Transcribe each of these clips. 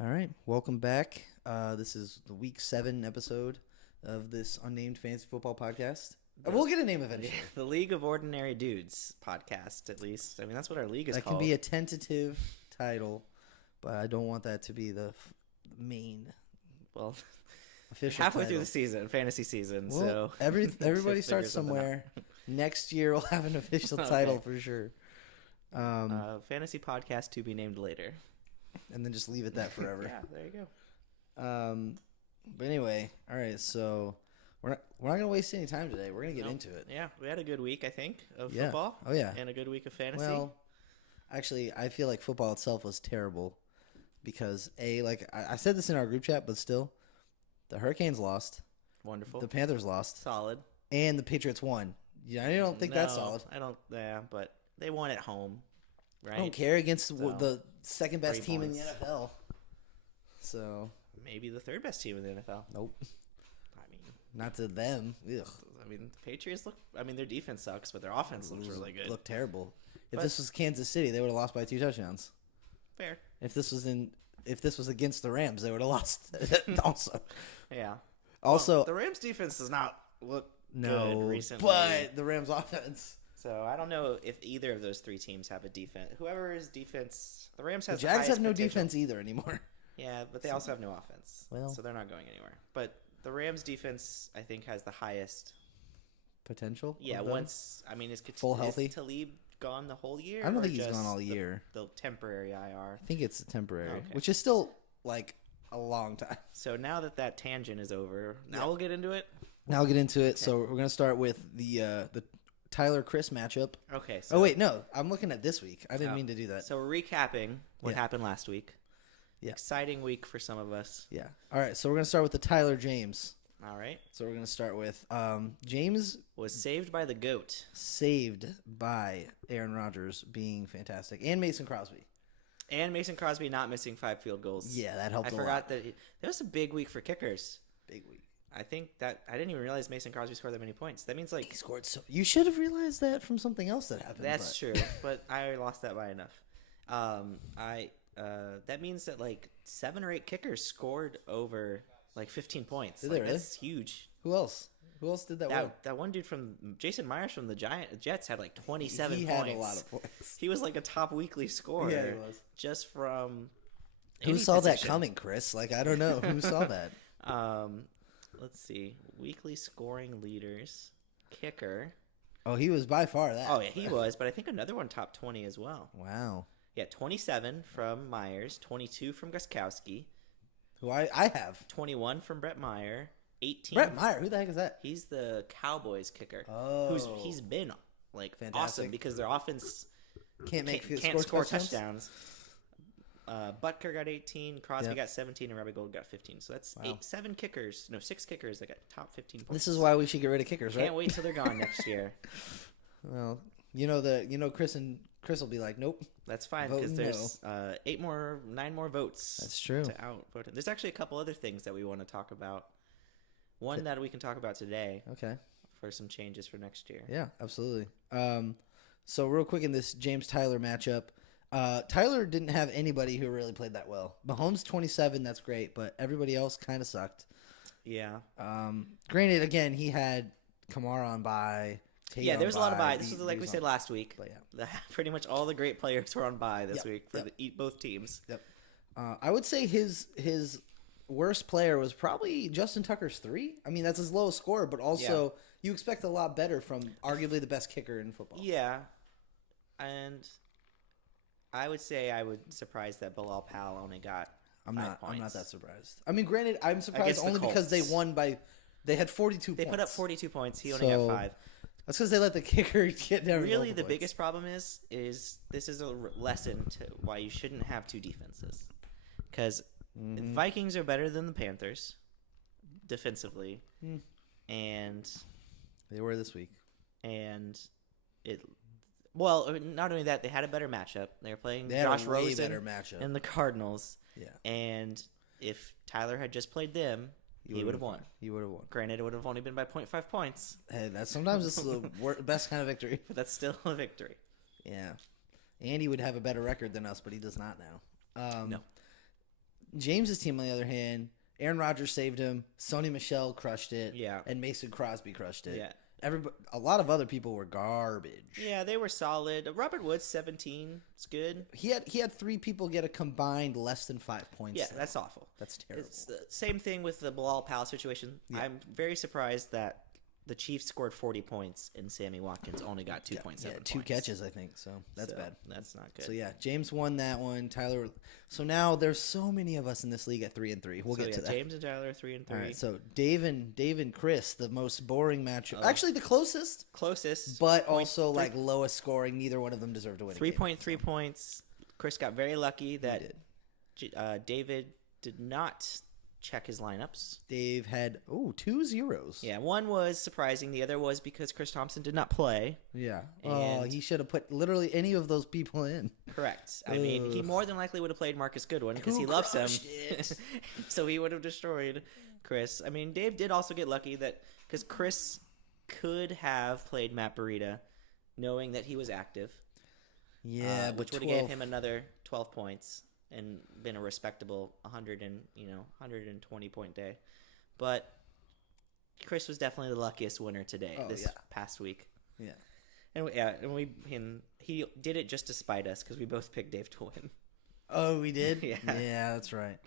All right, welcome back. This is the week 7 episode of this unnamed fantasy football podcast. We'll get a name eventually. The League of Ordinary Dudes podcast, at least. I mean, that's what our league is That called. can be a tentative title, but I don't want that to be the main well, official halfway title. through the season, fantasy season. Well, so everybody figure starts something somewhere. Next year we'll have an official Okay. title for sure. fantasy podcast to be named later. And then just leave it that forever. Yeah, there you go. But anyway, all right. So we're not gonna waste any time today. We're gonna get Nope. into it. Yeah, we had a good week, I think, of Yeah. football. Oh yeah. And a good week of fantasy. Well, actually, I feel like football itself was terrible because I said this in our group chat, but still, the Hurricanes lost, Wonderful. the Panthers lost, Solid. and the Patriots won. Yeah, I don't think that's No, solid. I don't. Yeah, but they won at home, right? I don't care against So, the second best 3 team in the points. NFL. So Maybe the third best team in the NFL. nope, I mean, not to them. Ugh. the Patriots look. I mean, their defense sucks, but their offense looks really good. Look terrible. If But- this was Kansas City, they would have lost by 2 touchdowns. Fair. If this was against the Rams, they would have lost also. Yeah. Also, Well, the Rams defense does not look good no, recently. but the Rams offense. So I don't know if either of those three teams have a defense. Whoever is defense, the Rams The has Jags the have highest no potential. defense either anymore. Yeah, but they also have no offense. Well. So they're not going anywhere. But the Rams defense, I think, has the highest. Potential? Yeah, of them? once is Full healthy? Talib gone the whole year? I don't or think he's just gone all year. The temporary IR. I think it's temporary, Okay. which is still like a long time. So now that tangent is over, now Yeah. we'll get into it. Now I'll get into it. So we're gonna start with the Tyler Chris matchup. Okay. So, Oh wait, no, I'm looking at this week. I didn't Oh. mean to do that. So we're recapping what Yeah. happened last week. Yeah. Exciting week for some of us. Yeah. All right. So we're gonna start with the Tyler James. All right. So we're gonna start with James Was saved by the GOAT. saved by Aaron Rodgers being fantastic and Mason Crosby. And Mason Crosby not missing 5 field goals. Yeah, that helped I a forgot lot. that that was a big week for kickers. Big week. I think that I didn't even realize Mason Crosby scored that many points. That means He like scored so. You should have realized that from something else that happened. that's but- true, but I lost that by enough. That means that like 7 or 8 kickers scored over like 15 points. Did Like, they really? That's huge. Who else? Who else did that well? That one dude from Jason Myers from the Jets had like 27 He points. had a lot of points. He was like a top weekly scorer. Yeah, he was. Just from Who any saw that position. coming, Chris? Like, I don't know. Who saw that? Let's see. Weekly scoring leaders. Kicker. Oh, he was by far that. Oh yeah, he was, but I think another one top 20 as well. Wow. Yeah, 27 from Myers, 22 from Guskowski, Who I have. 21 from Brett Meyer, 18. Brett Meyer. Who the heck is that? He's the Cowboys kicker. Oh. He's been like Fantastic. awesome because their offense Can't make can't score touchdowns? touchdowns. Butker got 18, Crosby Yep. got 17, and Robbie Gold got 15. So that's Wow. 6 kickers that got top 15 points. This is why we should get rid of kickers, right? Can't wait till they're gone next year. Well, Chris will be like, nope. That's fine Vote because no. there's 9 more votes. That's true. To outvote him. There's actually a couple other things that we want to talk about. One that we can talk about today Okay. for some changes for next year. Yeah, absolutely. So real quick in this James Tyler matchup, Tyler didn't have anybody who really played that well. Mahomes 27, that's great, but everybody else kind of sucked. Yeah. Granted, again, he had Kamara on bye. Tate Yeah, on there was a lot of bye. bye. This was He like we was said on- last week. But yeah. Pretty much all the great players were on bye this Yep, week for yep. both teams. Yep. I would say his worst player was probably Justin Tucker's 3. I mean, that's his lowest score, but also you expect a lot better from arguably the best kicker in football. Yeah. And I would say I would surprised that Bilal Powell only got I'm 5 not points. that surprised. I mean, granted, I'm surprised Against the only because they Colts. won by they had 42 They points. put up 42 points. He only So, got 5. That's because they let the kicker get down. Really, the biggest problem is this is a lesson to why you shouldn't have 2 defenses. Because the Vikings are better than the Panthers defensively, and They were this week. it. Well, not only that, they had a better matchup. They were playing They had Josh a way Rosen better matchup. and the Cardinals, Yeah, and if Tyler had just played them, he would have won. He would have won. Granted, it would have only been by 0.5 points, Hey, that's sometimes it's the best kind of victory. but that's still a victory. Yeah, and he would have a better record than us, but he does not now. No. James's team, on the other hand, Aaron Rodgers saved him. Sony Michel crushed it. Yeah. And Mason Crosby crushed it. Yeah. A lot of other people were garbage. Yeah, they were solid. Robert Woods, 17. It's good. He had 3 people get a combined less than 5 points. Yeah, that's awful. That's terrible. It's the same thing with the Bilal Powell situation. Yeah. I'm very surprised that the Chiefs scored 40 points and Sammy Watkins only got 2.7 points. 2 catches, I think. So that's bad. That's not good. So yeah, James won that one. Tyler. So now there's so many of us in this league at 3-3. We'll get to that. James and Tyler are 3-3. All right. So Dave and Chris, the most boring matchup. Actually, the closest, Closest. but also like lowest scoring. Neither one of them deserved to win. 3.3 points. Chris got very lucky that David did not check his lineups. Dave had 2 zeros. Yeah, one was surprising. The other was because Chris Thompson did not play. Yeah. And- he should have put literally any of those people in. Correct. I mean, he more than likely would have played Marcus Goodwin because he loves him. crushed it? So he would have destroyed Chris. I mean, Dave did also get lucky that because Chris could have played Matt Burita knowing that he was active. Yeah, but which would have gave him another 12 points and been a respectable 120 point day. But Chris was definitely the luckiest winner today, past week. Yeah. And he did it just to spite us because we both picked Dave to win. Oh, we did? Yeah. Yeah, that's right.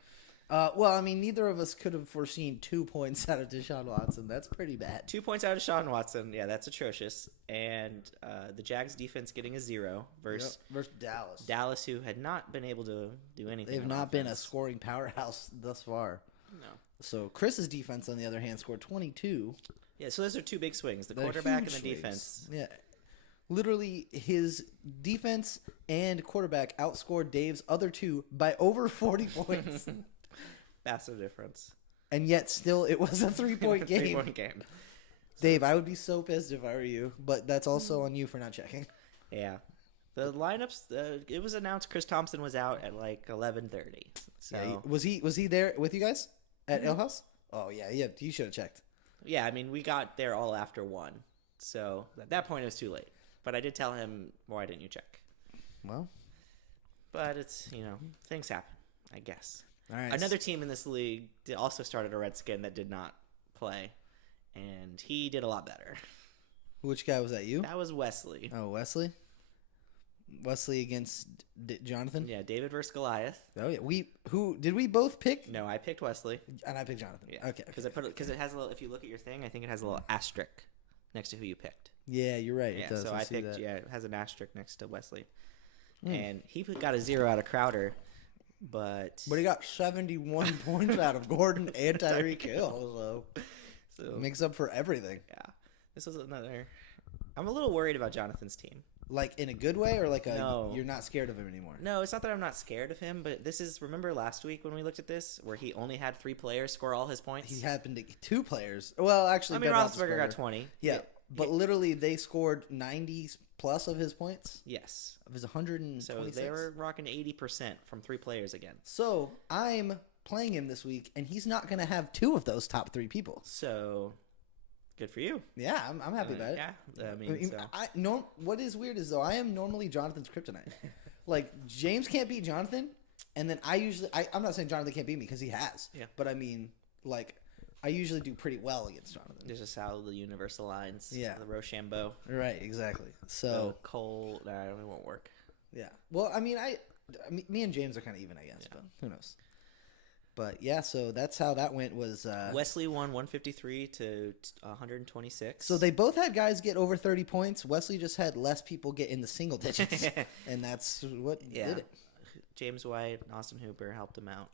Well, I mean, neither of us could have foreseen 2 points out of Deshaun Watson. That's pretty bad. 2 points out of Sean Watson. Yeah, that's atrocious. And the Jags defense getting a 0 versus Dallas. Dallas, who had not been able to do anything. They've on not been a offense. scoring powerhouse thus far. No. So Chris's defense, on the other hand, scored 22. Yeah, so those are 2 big swings: the They're quarterback and huge the swings. defense. Yeah. Literally, his defense and quarterback outscored Dave's other 2 by over 40 points. Massive difference. And yet, still, it was a 3-point game. 3-point game. Dave, I would be so pissed if I were you, but that's also on you for not checking. Yeah. The lineups. It was announced Chris Thompson was out at like 11:30. So Yeah, was he there with you guys at Ale House? Oh yeah, you should have checked. yeah, I mean, we got there all after 1. So at that point, it was too late. But I did tell him, why didn't you check? Well, But it's, things happen, I guess. all right. Another team in this league also started a Redskin that did not play, and he did a lot better. Which guy was that? You? That was Wesley. Oh, Wesley. Wesley against Jonathan. Yeah, David versus Goliath. Oh yeah. Who did we both pick? No, I picked Wesley. And I picked Jonathan. Yeah, Okay. Because it has a little. If you look at your thing, I think it has a little asterisk next to who you picked. Yeah, you're right. Yeah, it does. so I see picked. that. Yeah, it has an asterisk next to Wesley, and he got a 0 out of Crowder, but But he got 71 points out of Gordon and Tyreek Hill, so so makes up for everything. yeah, this was another. I'm a little worried about Jonathan's team. Like in a good way, or like No. you're not scared of him anymore. No, it's not that I'm not scared of him, but this is, remember last week when we looked at this, where he only had 3 players score all his points? He happened to get 2 players. Well, actually, I mean, Ben Roethlisberger got 20. Yeah, but literally they scored 90 plus of his points. Yes. Of his 126. So they were rocking 80% from 3 players again. So I'm playing him this week, and he's not going to have 2 of those top 3 people. So, good for you. Yeah, I'm happy about it. Yeah, I mean, so. What is weird is though I am normally Jonathan's kryptonite. Like James can't beat Jonathan, and then I'm not saying Jonathan can't beat me because he has. Yeah. But I mean, like, I usually do pretty well against Jonathan. There's just how the universal lines. Yeah. The Rochambeau. Right. Exactly. The So Cole. Nah, it won't work. yeah. Well, I mean, me and James are kind of even, I guess. Yeah. But who knows? But yeah, so that's how that went. Was Wesley won 153 to 126. so they both had guys get over 30 points. Wesley just had less people get in the single digits, and that's what did it. James White, Austin Hooper helped him out.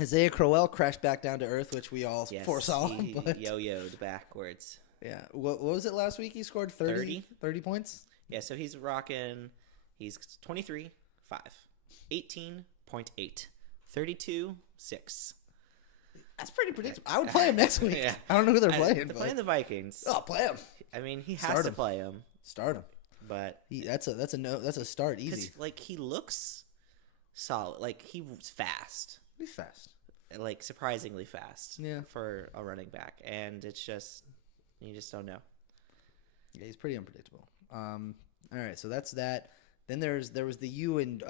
Isaiah Crowell crashed back down to earth, which we all Yes, foresaw. he But yo-yoed backwards. yeah, what was it last week? He scored 30 points. Yeah, so he's rocking. He's 23, 5, 18.8, 32, 6. That's pretty predictable. I would play him next week. Yeah. I don't know who they're playing. They're but playing the Vikings. oh, play him. I mean, he has Start to him. play him, Start him. but That's a start. Easy. like he looks solid. Like he's fast, He's fast. like surprisingly fast. Yeah. For a running back, and it's just you just don't know. Yeah, he's pretty unpredictable. All right, so that's that. Then there was the you and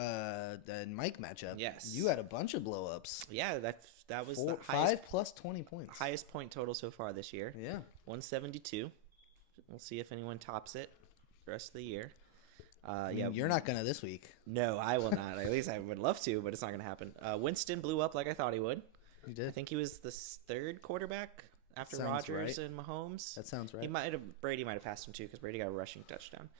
Mike matchup. Yes. You had a bunch of blow ups. Yeah, that was the 5 plus 20 points. highest point total so far this year. Yeah. 172. We'll see if anyone tops it the rest of the year. Yeah, you're not gonna this week. No, I will not. At least I would love to, but it's not going to happen. Winston blew up like I thought he would. You I did. think he was the third quarterback after Sounds Rodgers right. and Mahomes. That sounds right. Brady might have passed him too because Brady got a rushing touchdown.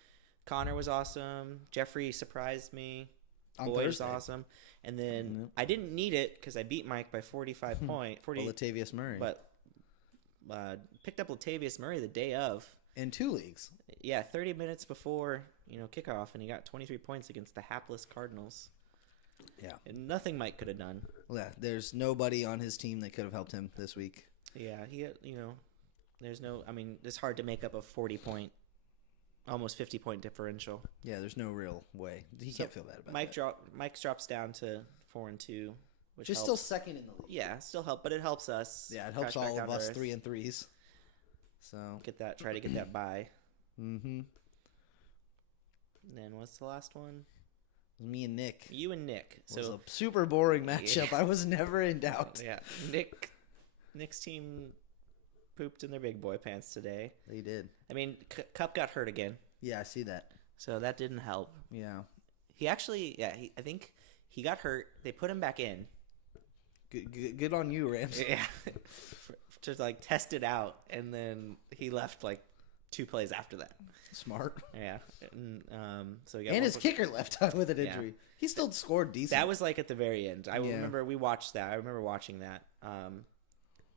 Connor was awesome. Jeffrey surprised me. On Boyd was Thursday. awesome. And then Mhm. I didn't need it because I beat Mike by 45 Well, 40, Latavius Murray. but picked up Latavius Murray the day of. in 2 leagues. Yeah, 30 minutes before kickoff, and he got 23 points against the hapless Cardinals. Yeah. And nothing Mike could have done. Yeah. There's nobody on his team that could have helped him this week. Yeah, there's no. I mean, it's hard to make up a 40-point, almost 50-point differential. Yeah. There's no real way. He can't feel bad about that. Mike drops down to 4-2, which Just helps. still second in the league. Yeah, still help, but it helps us. Yeah, it helps crash back all down of to us earth. 3-3s. So. Try to get that bye. Mm-hmm. And then what's the last one? Me and Nick. You and Nick. It was So a super boring matchup. Yeah. I was never in doubt. yeah, Nick's team pooped in their big boy pants today. They did. I mean, Cup got hurt again, Yeah, I see that. so that didn't help. Yeah. He actually, I think he got hurt. They put him back in. Good on you, Rams. Yeah, to test it out, and then he left 2 plays after that. Smart. Yeah, so he got And one his push- kicker left out with an injury. He still scored decent. That was at the very end. I Yeah. remember we watched that. I remember watching that.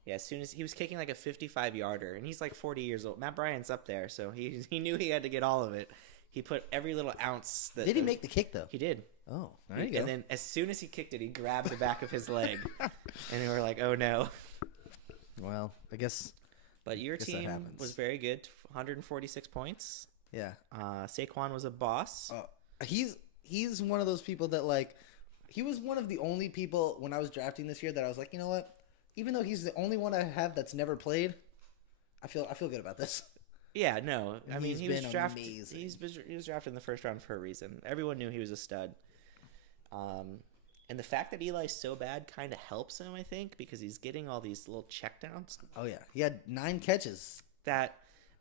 Yeah, as soon as he was kicking a 55-yarder, and he's 40 years old. Matt Bryant's up there, so he knew he had to get all of it. He put every little ounce. Did he make the kick though? He did. Oh, there you go. And then as soon as he kicked it, he grabbed the back of his leg, and we were like, "Oh no!" Well, I guess. But your Guess that team happens. was very good. 146 points. Yeah. Saquon was a boss. He's one of those people that he was one of the only people when I was drafting this year that I was like, you know what? Even though he's the only one I have that's never played, I feel good about this. Yeah, no. I mean, He's he was been drafted. amazing. He was drafted in the first round for a reason. Everyone knew he was a stud. And the fact that Eli's so bad kind of helps him, I think, because he's getting all these little checkdowns. Oh yeah, he had 9 catches. That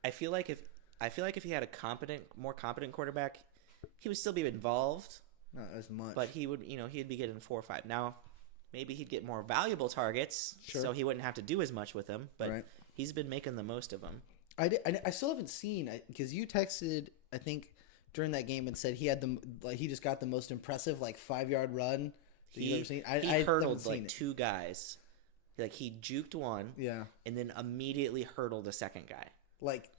I feel like if he had a more competent quarterback, he would still be involved, Not as much. but he would, he'd be getting 4 or 5. Now, maybe he'd get more valuable targets, Sure. so he wouldn't have to do as much with them. But Right. he's been making the most of them. I still haven't seen because you texted I think during that game and said he had he just got the most impressive 5-yard run that you've ever seen. He I hurdled haven't seen it. 2 guys. He juked one, Yeah, and then immediately hurdled a second guy. like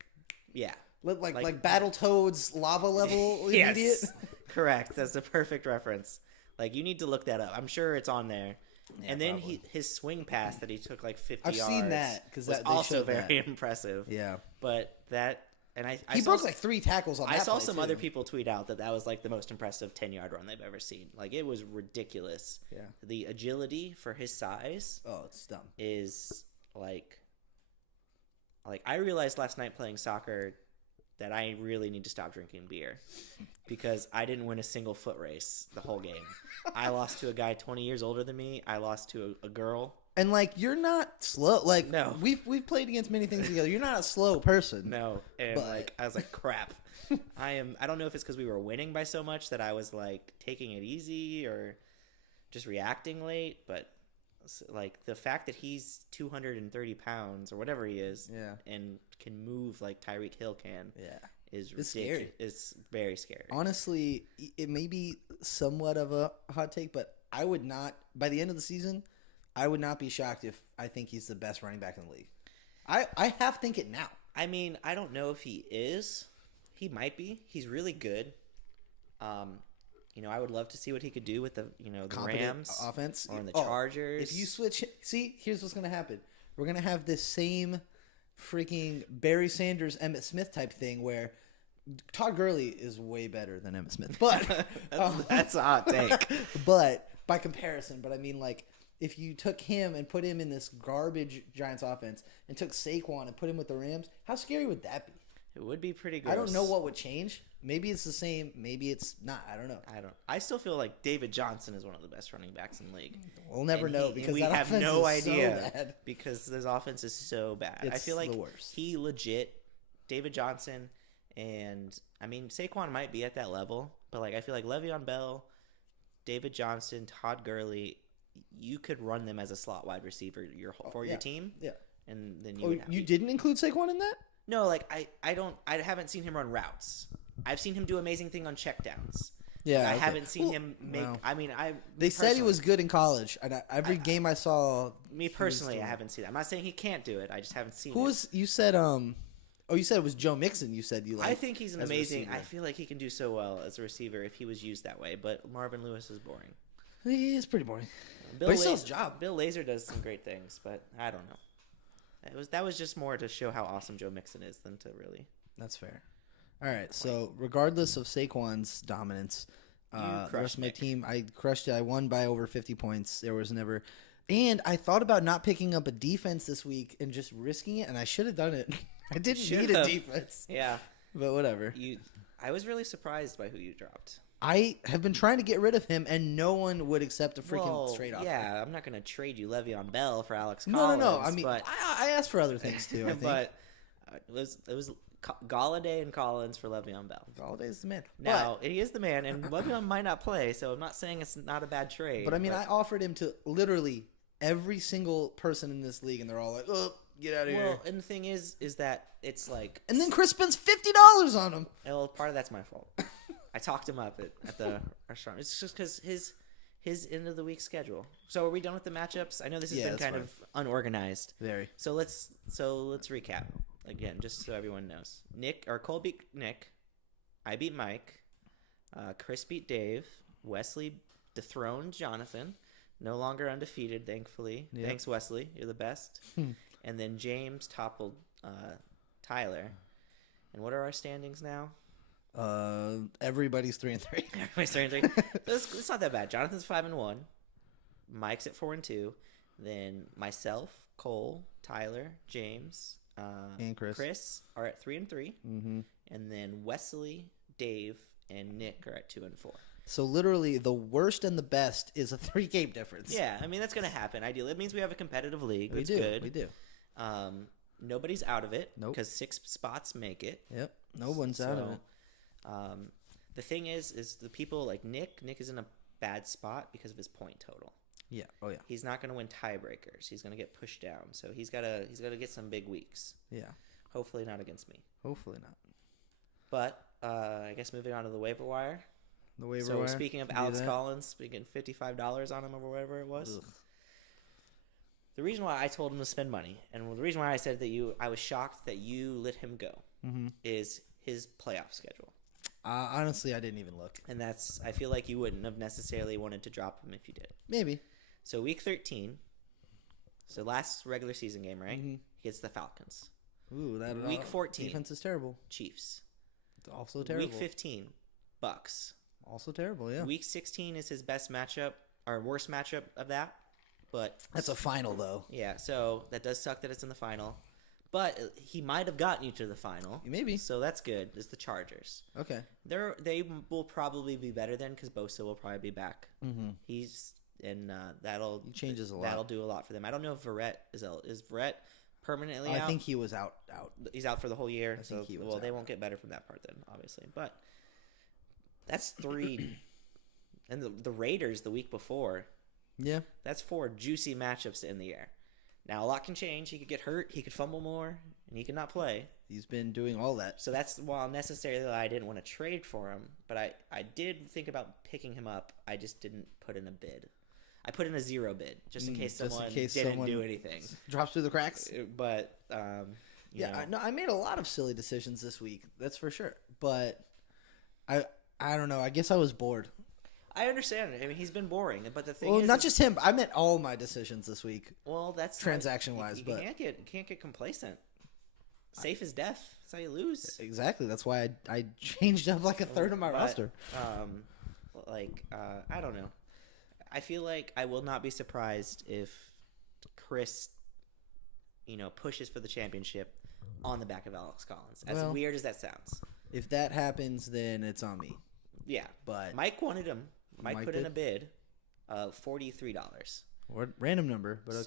Yeah. Battletoads lava level immediate. Yes. Correct. That's the perfect reference. You need to look that up. I'm sure it's on there. Yeah, and then probably. his swing pass that he took 50 I've yards. seen that, 'cause was they also showed that. very impressive. Yeah, But that and I he saw broke 3 tackles on that. I saw play, some too. other people tweet out that was the most impressive 10-yard run they've ever seen. It was ridiculous. Yeah. The agility for his size Oh, it's dumb. is I realized last night playing soccer that I really need to stop drinking beer because I didn't win a single foot race the whole game. I lost to a guy 20 years older than me. I lost to a girl. And you're not slow. No. we've played against many things together. You're not a slow person. No, and But- I was like, crap. I don't know if it's because we were winning by so much that I was taking it easy or just reacting late, but the fact that he's 230 pounds or whatever he is, Yeah. and can move like Tyreek Hill can, Yeah. is It's ridiculous. scary. It's very scary. Honestly, it may be somewhat of a hot take, but I would not. By the end of the season, I would not be shocked if I think he's the best running back in the league. I half think it now. I mean, I don't know if he is. He might be. He's really good. I would love to see what he could do with the Competent Rams offense or in the Oh, Chargers. If you switch, see, here's what's gonna happen. We're gonna have this same freaking Barry Sanders, Emmitt Smith type thing where Todd Gurley is way better than Emmitt Smith, but that's a hot take. But by comparison, I mean if you took him and put him in this garbage Giants offense and took Saquon and put him with the Rams, how scary would that be? It would be pretty good. I don't know what would change. Maybe it's the same. Maybe it's not. I don't know. I still feel like David Johnson is one of the best running backs in the league. We'll never know because we that have offense no is so idea bad. because this offense is so bad. I It's feel like the worst. he legit David Johnson and I mean Saquon might be at that level, but like I feel like Le'Veon Bell, David Johnson, Todd Gurley, you could run them as a slot wide receiver your team. Yeah. And then You didn't include Saquon in that? No, like I haven't seen him run routes. I've seen him do amazing thing on checkdowns. Yeah. I okay. haven't seen him make. Wow. I mean, They said he was good in college, and every game I saw. Me personally, I haven't seen that. I'm not saying he can't do it. I just haven't seen. Who was you said? You said it was Joe Mixon. You said you like. I think he's an as a amazing. receiver. I feel like he can do so well as a receiver if he was used that way. But Marvin Lewis is boring. He is pretty boring. Bill But he still has Lazor- a job. Bill Lazor does some great things, but I don't know. That was just more to show how awesome Joe Mixon is than to really. That's fair. All right. So regardless of Saquon's dominance, the crushed rest of my Nick. team, I crushed it. I won by over 50 points. There was never. And I thought about not picking up a defense this week and just risking it, and I should have done it. I didn't need a Should've. defense, Yeah, but whatever. I was really surprised by who you dropped. I have been trying to get rid of him, and no one would accept a freaking straight offer. Yeah, I'm not gonna trade you Le'Veon Bell for Alex No, Collins. no, no. I mean, but, I asked for other things too. I think. but it was Galladay and Collins for Le'Veon Bell. Galladay's the man. Now he is the man, and Le'Veon might not play, so I'm not saying it's not a bad trade. But I mean, I offered him to literally every single person in this league, and they're all like, "Oh, get out of here." well, and the thing is that it's like, And then Chris spends $50 on him. well, part of that's my fault. I talked him up at the restaurant. It's just because his end of the week schedule. So are we done with the matchups? I know this has Yeah, been that's kind fine. of unorganized. Very. So let's recap again, just so everyone knows. Cole beat Nick, I beat Mike, Chris beat Dave, Wesley dethroned Jonathan, no longer undefeated, thankfully. Yep. Thanks, Wesley, you're the best. And then James toppled Tyler. And what are our standings now? Everybody's 3-3. Everybody's 3-3. It's not that bad. Jonathan's 5-1. Mike's at 4-2. Then myself, Cole, Tyler, James, And Chris. are at 3-3. Mm-hmm. And then Wesley, Dave, and Nick are at 2-4. So literally, the worst and the best is a 3-game difference. Yeah, I mean that's gonna happen. Ideally, it means we have a competitive league. we That's do. good. We do. Nobody's out of it Nope. because 6 spots make it. Yep. No one's out of it. The thing is the people like Nick. Nick is in a bad spot because of his point total. Yeah. Oh yeah. He's not going to win tiebreakers. He's going to get pushed down. So he's got to get some big weeks. Yeah. Hopefully not against me. Hopefully not. But I guess moving on to the waiver wire. The waiver So wire. speaking of Do Alex that. Collins, speaking $55 on him or whatever it was. Ugh. The reason why I told him to spend money, and the reason why I said that I was shocked that you let him go, is his playoff schedule. Honestly, I didn't even look. And I feel like you wouldn't have necessarily wanted to drop him if you did. Maybe. So week 13, so last regular season game, right? Mhm. He gets the Falcons. Ooh, that Week 14. defense is terrible. Chiefs. It's also terrible. Week 15, Bucks. Also terrible. Yeah. Week 16 is his best matchup, or worst matchup of that. But That's a final though. yeah, so that does suck that it's in the final. But he might have gotten you to the final. Maybe. So that's good. It's the Chargers. Okay. They will probably be better then because Bosa will probably be back. Mm-hmm. That'll He changes a lot. That'll do a lot for them. I don't know if Verrett is Verrett permanently out. I think he was out. He's out for the whole year. I think he was they out. won't get better from that part then, obviously. But that's 3. And the Raiders the week before. Yeah. That's 4 juicy matchups in the air. Now a lot can change. He could get hurt. He could fumble more, and he could not play. He's been doing all that. So that's while necessarily I didn't want to trade for him, but I did think about picking him up. I just didn't put in a bid. I put in a 0 bid just in case someone didn't do anything. Drops through the cracks. But you Yeah, know. I made a lot of silly decisions this week. That's for sure. But I don't know. I guess I was bored. I understand it. I mean, he's been boring, but the thing Well, is, not just him. I meant all my decisions this week. well, that's transaction-wise, You but- can't get complacent. Safe as death. That's how you lose. Exactly. That's why I changed up like a third of my But, roster. I don't know. I feel like I will not be surprised if Chris, pushes for the championship on the back of Alex Collins. As Well- weird as that sounds. If that happens, then it's on me. Yeah, But Mike wanted him. Mike put in did? a bid of $43. random number, but okay.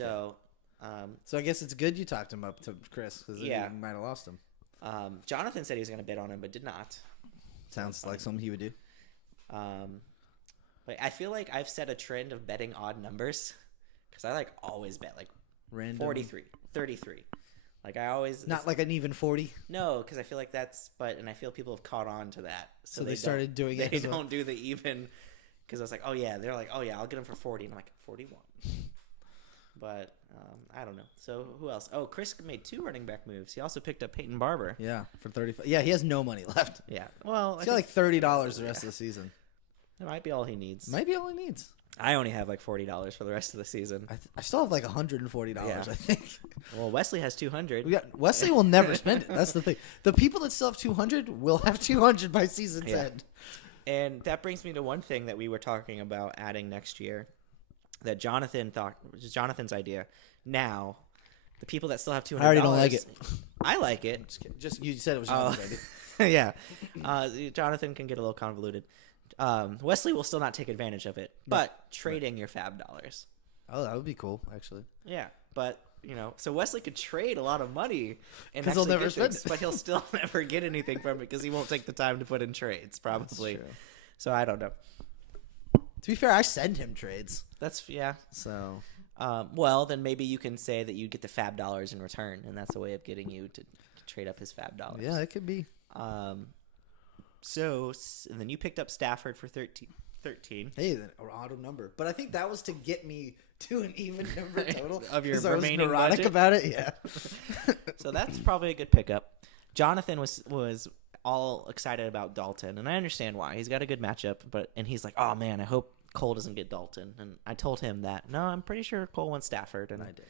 So, I guess it's good you talked him up to Chris because Yeah. you might have lost him. Jonathan said he was going to bid on him, but did not. Sounds like something he would do. But I feel like I've set a trend of betting odd numbers because I always bet Random. 43, 33. I always Not like an even 40. no, because I feel like and I feel people have caught on to that, So they started doing it They as well. don't do the even because I was like, oh yeah, they're like, oh yeah, I'll get him for 40, and I'm like 41. But I don't know. So who else? Oh, Chris made 2 running back moves. He also picked up Peyton Barber. Yeah, for 35. Yeah, he has no money left. Yeah. Well, He's got like $30 the rest of the season. that might be all he needs. Might be all he needs. I only have $40 for the rest of the season. I still have like $140, Yeah. I think. Well, Wesley has 200. Wesley will never spend it. That's the thing. The people that still have 200 will have 200 by season's Yeah. end. And that brings me to one thing that we were talking about adding next year that Jonathan thought was Jonathan's idea. Now, the people that still have $200. I already don't like it. I like it. Just you said it was Oh. Jonathan's idea. Yeah. Jonathan can get a little convoluted. Wesley will still not take advantage of it, but trading your fab dollars. Oh, that would be cool, actually. Yeah, but so Wesley could trade a lot of money and 'Cause he'll actually never get spend things, it. but he'll still never get anything from it because he won't take the time to put in trades, probably. That's true. So I don't know. To be fair, I send him trades. That's yeah. So Well, then maybe you can say that you get the fab dollars in return, and that's a way of getting you to trade up his fab dollars. yeah, it could be. And then you picked up Stafford for 13. Hey, an odd number. But I think that was to get me to an even number total. Of your 'cause I was remaining neurotic budget? about it. Yeah. So that's probably a good pickup. Jonathan was all excited about Dalton, and I understand why. He's got a good matchup, and he's like, oh man, I hope Cole doesn't get Dalton. And I told him that no, I'm pretty sure Cole wants Stafford, and I did.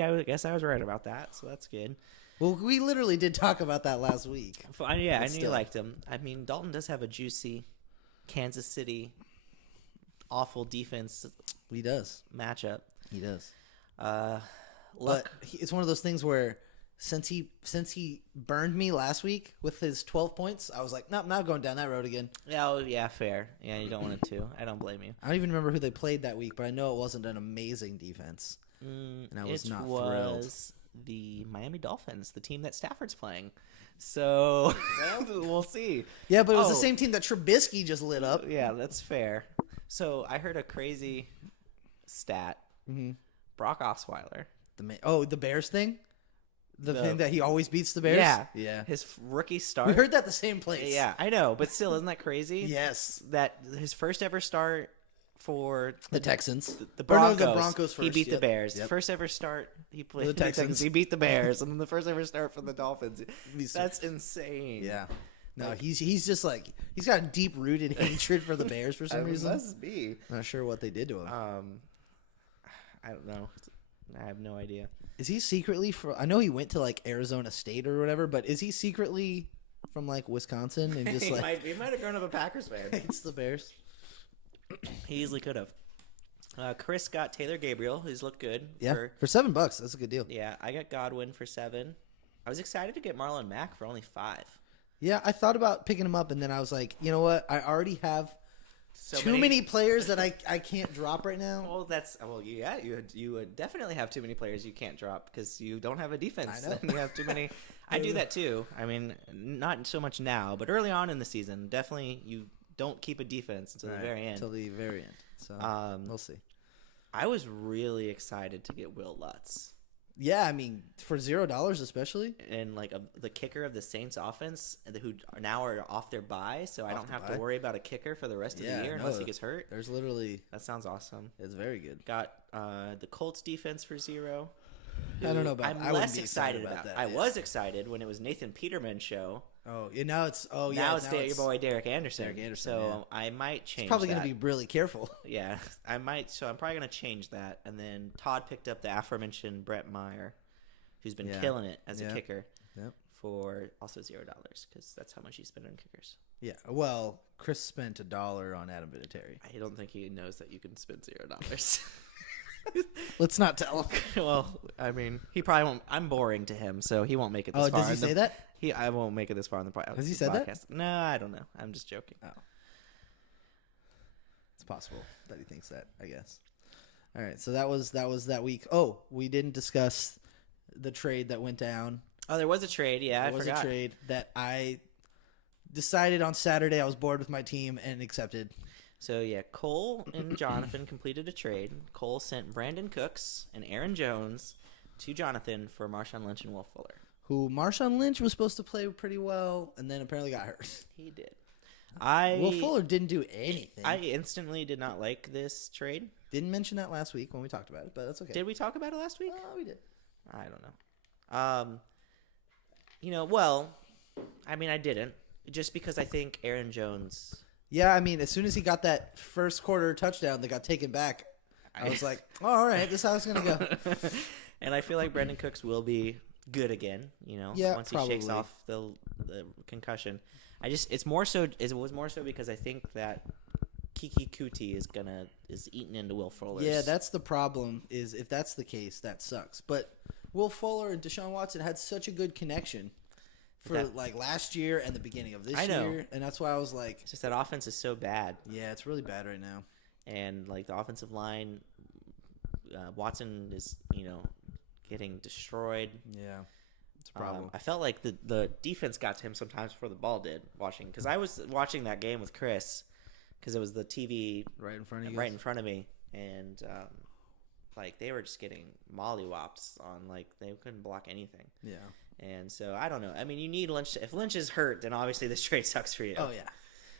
I guess I was right about that, so that's good. Well, we literally did talk about that last week. I knew you still. liked him. I mean, Dalton does have a juicy Kansas City awful defense He does. matchup. He does. Look, But it's one of those things where since he burned me last week with his 12 points, I was like, nope, not going down that road again. yeah, fair. Yeah, you don't want it to. I don't blame you. I don't even remember who they played that week, but I know it wasn't an amazing defense. And I was not thrilled. The Miami Dolphins, the team that Stafford's playing. So we'll see. Yeah, but it was Oh. the same team that Trubisky just lit up. Yeah, that's fair. So I heard a crazy stat. Mm-hmm. Brock Osweiler. The Bears thing? The The- thing that he always beats the Bears? Yeah. Yeah. His rookie start. We heard that the same place. Yeah, I know, but still, isn't that crazy? Yes. That his first ever start for The Texans. the Or no, Broncos. the Broncos He first, beat the yep. Bears. Yep. First ever start, he played The Texans. He beat the Bears, and then the first ever start for the Dolphins. He's- That's insane. Yeah. No, he's just like he's got a deep rooted hatred for the Bears for some reason. Must be. Not sure what they did to him. I don't know. I have no idea. Is he secretly from? I know he went to like Arizona State or whatever, but is he secretly from like Wisconsin and just he like might have grown up a Packers fan. hates the Bears? He easily could have. Chris got Taylor Gabriel, who's looked good. Yeah, for $7, that's a good deal. Yeah, I got Godwin for 7. I was excited to get Marlon Mack for only 5. Yeah, I thought about picking him up, and then I was like, you know what? I already have too many players that I can't drop right now. Well, yeah, you would definitely have too many players you can't drop because you don't have a defense. I know. And you have too many. I do that too. I mean, not so much now, but early on in the season, definitely you don't keep a defense until the very end. Until the very end. So we'll see. I was really excited to get Will Lutz. Yeah, I mean, for $0 especially. And like the kicker of the Saints offense, who now are off their bye, so I don't have bye. to worry about a kicker for the rest of the year unless he gets hurt. There's literally That sounds awesome. it's very good. Got the Colts defense for 0. I don't know about. I'm I wouldn't less be excited about that. I yeah. was excited when it was Nathan Peterman's show. Oh, yeah, now it's. Oh, yeah. Now it's your boy Derek Anderson. Derek Anderson, So I might change. Probably that. gonna be really careful. Yeah, I might. So I'm probably gonna change that. And then Todd picked up the aforementioned Brett Meyer, who's been killing it as a kicker. Yep. For also $0 because that's how much he spent on kickers. Yeah. Well, Chris spent $1 on Adam Vinatieri. I don't think he knows that you can spend $0. Let's not tell him. Well, I mean, he probably won't. I'm boring to him, so he won't make it this Oh, far. does he say that? I won't make it this far on the podcast. Has he said that? No, I don't know. I'm just joking. Oh. It's possible that he thinks that, I guess. All right, so that was that week. Oh, we didn't discuss the trade that went down. Oh, there was a trade. Yeah, I forgot. There was a trade that I decided on Saturday I was bored with my team and accepted. So, yeah, Cole and Jonathan completed a trade. Cole sent Brandon Cooks and Aaron Jones to Jonathan for Marshawn Lynch and Will Fuller. Who Marshawn Lynch was supposed to play pretty well and then apparently got hurt. He did. Will Fuller didn't do anything. I instantly did not like this trade. Didn't mention that last week when we talked about it, but that's okay. Did we talk about it last week? We did. I don't know. Well, I mean, I didn't. Just because I think Aaron Jones... Yeah, I mean, as soon as he got that first quarter touchdown that got taken back, I was like, oh, all right, this is how it's going to go. And I feel like Brandon Cooks will be good again, once he shakes off the concussion. It was more so because I think that Kiki Kuti is eaten into Will Fuller's. Yeah, that's the problem. Is if that's the case, that sucks. But Will Fuller and Deshaun Watson had such a good connection for last year and the beginning of this year, and that's why I was like, it's just that offense is so bad. Yeah, it's really bad right now. And the offensive line, Watson is getting destroyed. Yeah. It's a problem. I felt like the defense got to him sometimes before the ball did, because I was watching that game with Chris, because it was the TV right in front of me, and they were just getting mollywops on, they couldn't block anything. Yeah. And so I don't know. I mean, you need Lynch. If Lynch is hurt, then obviously this trade sucks for you. Oh yeah.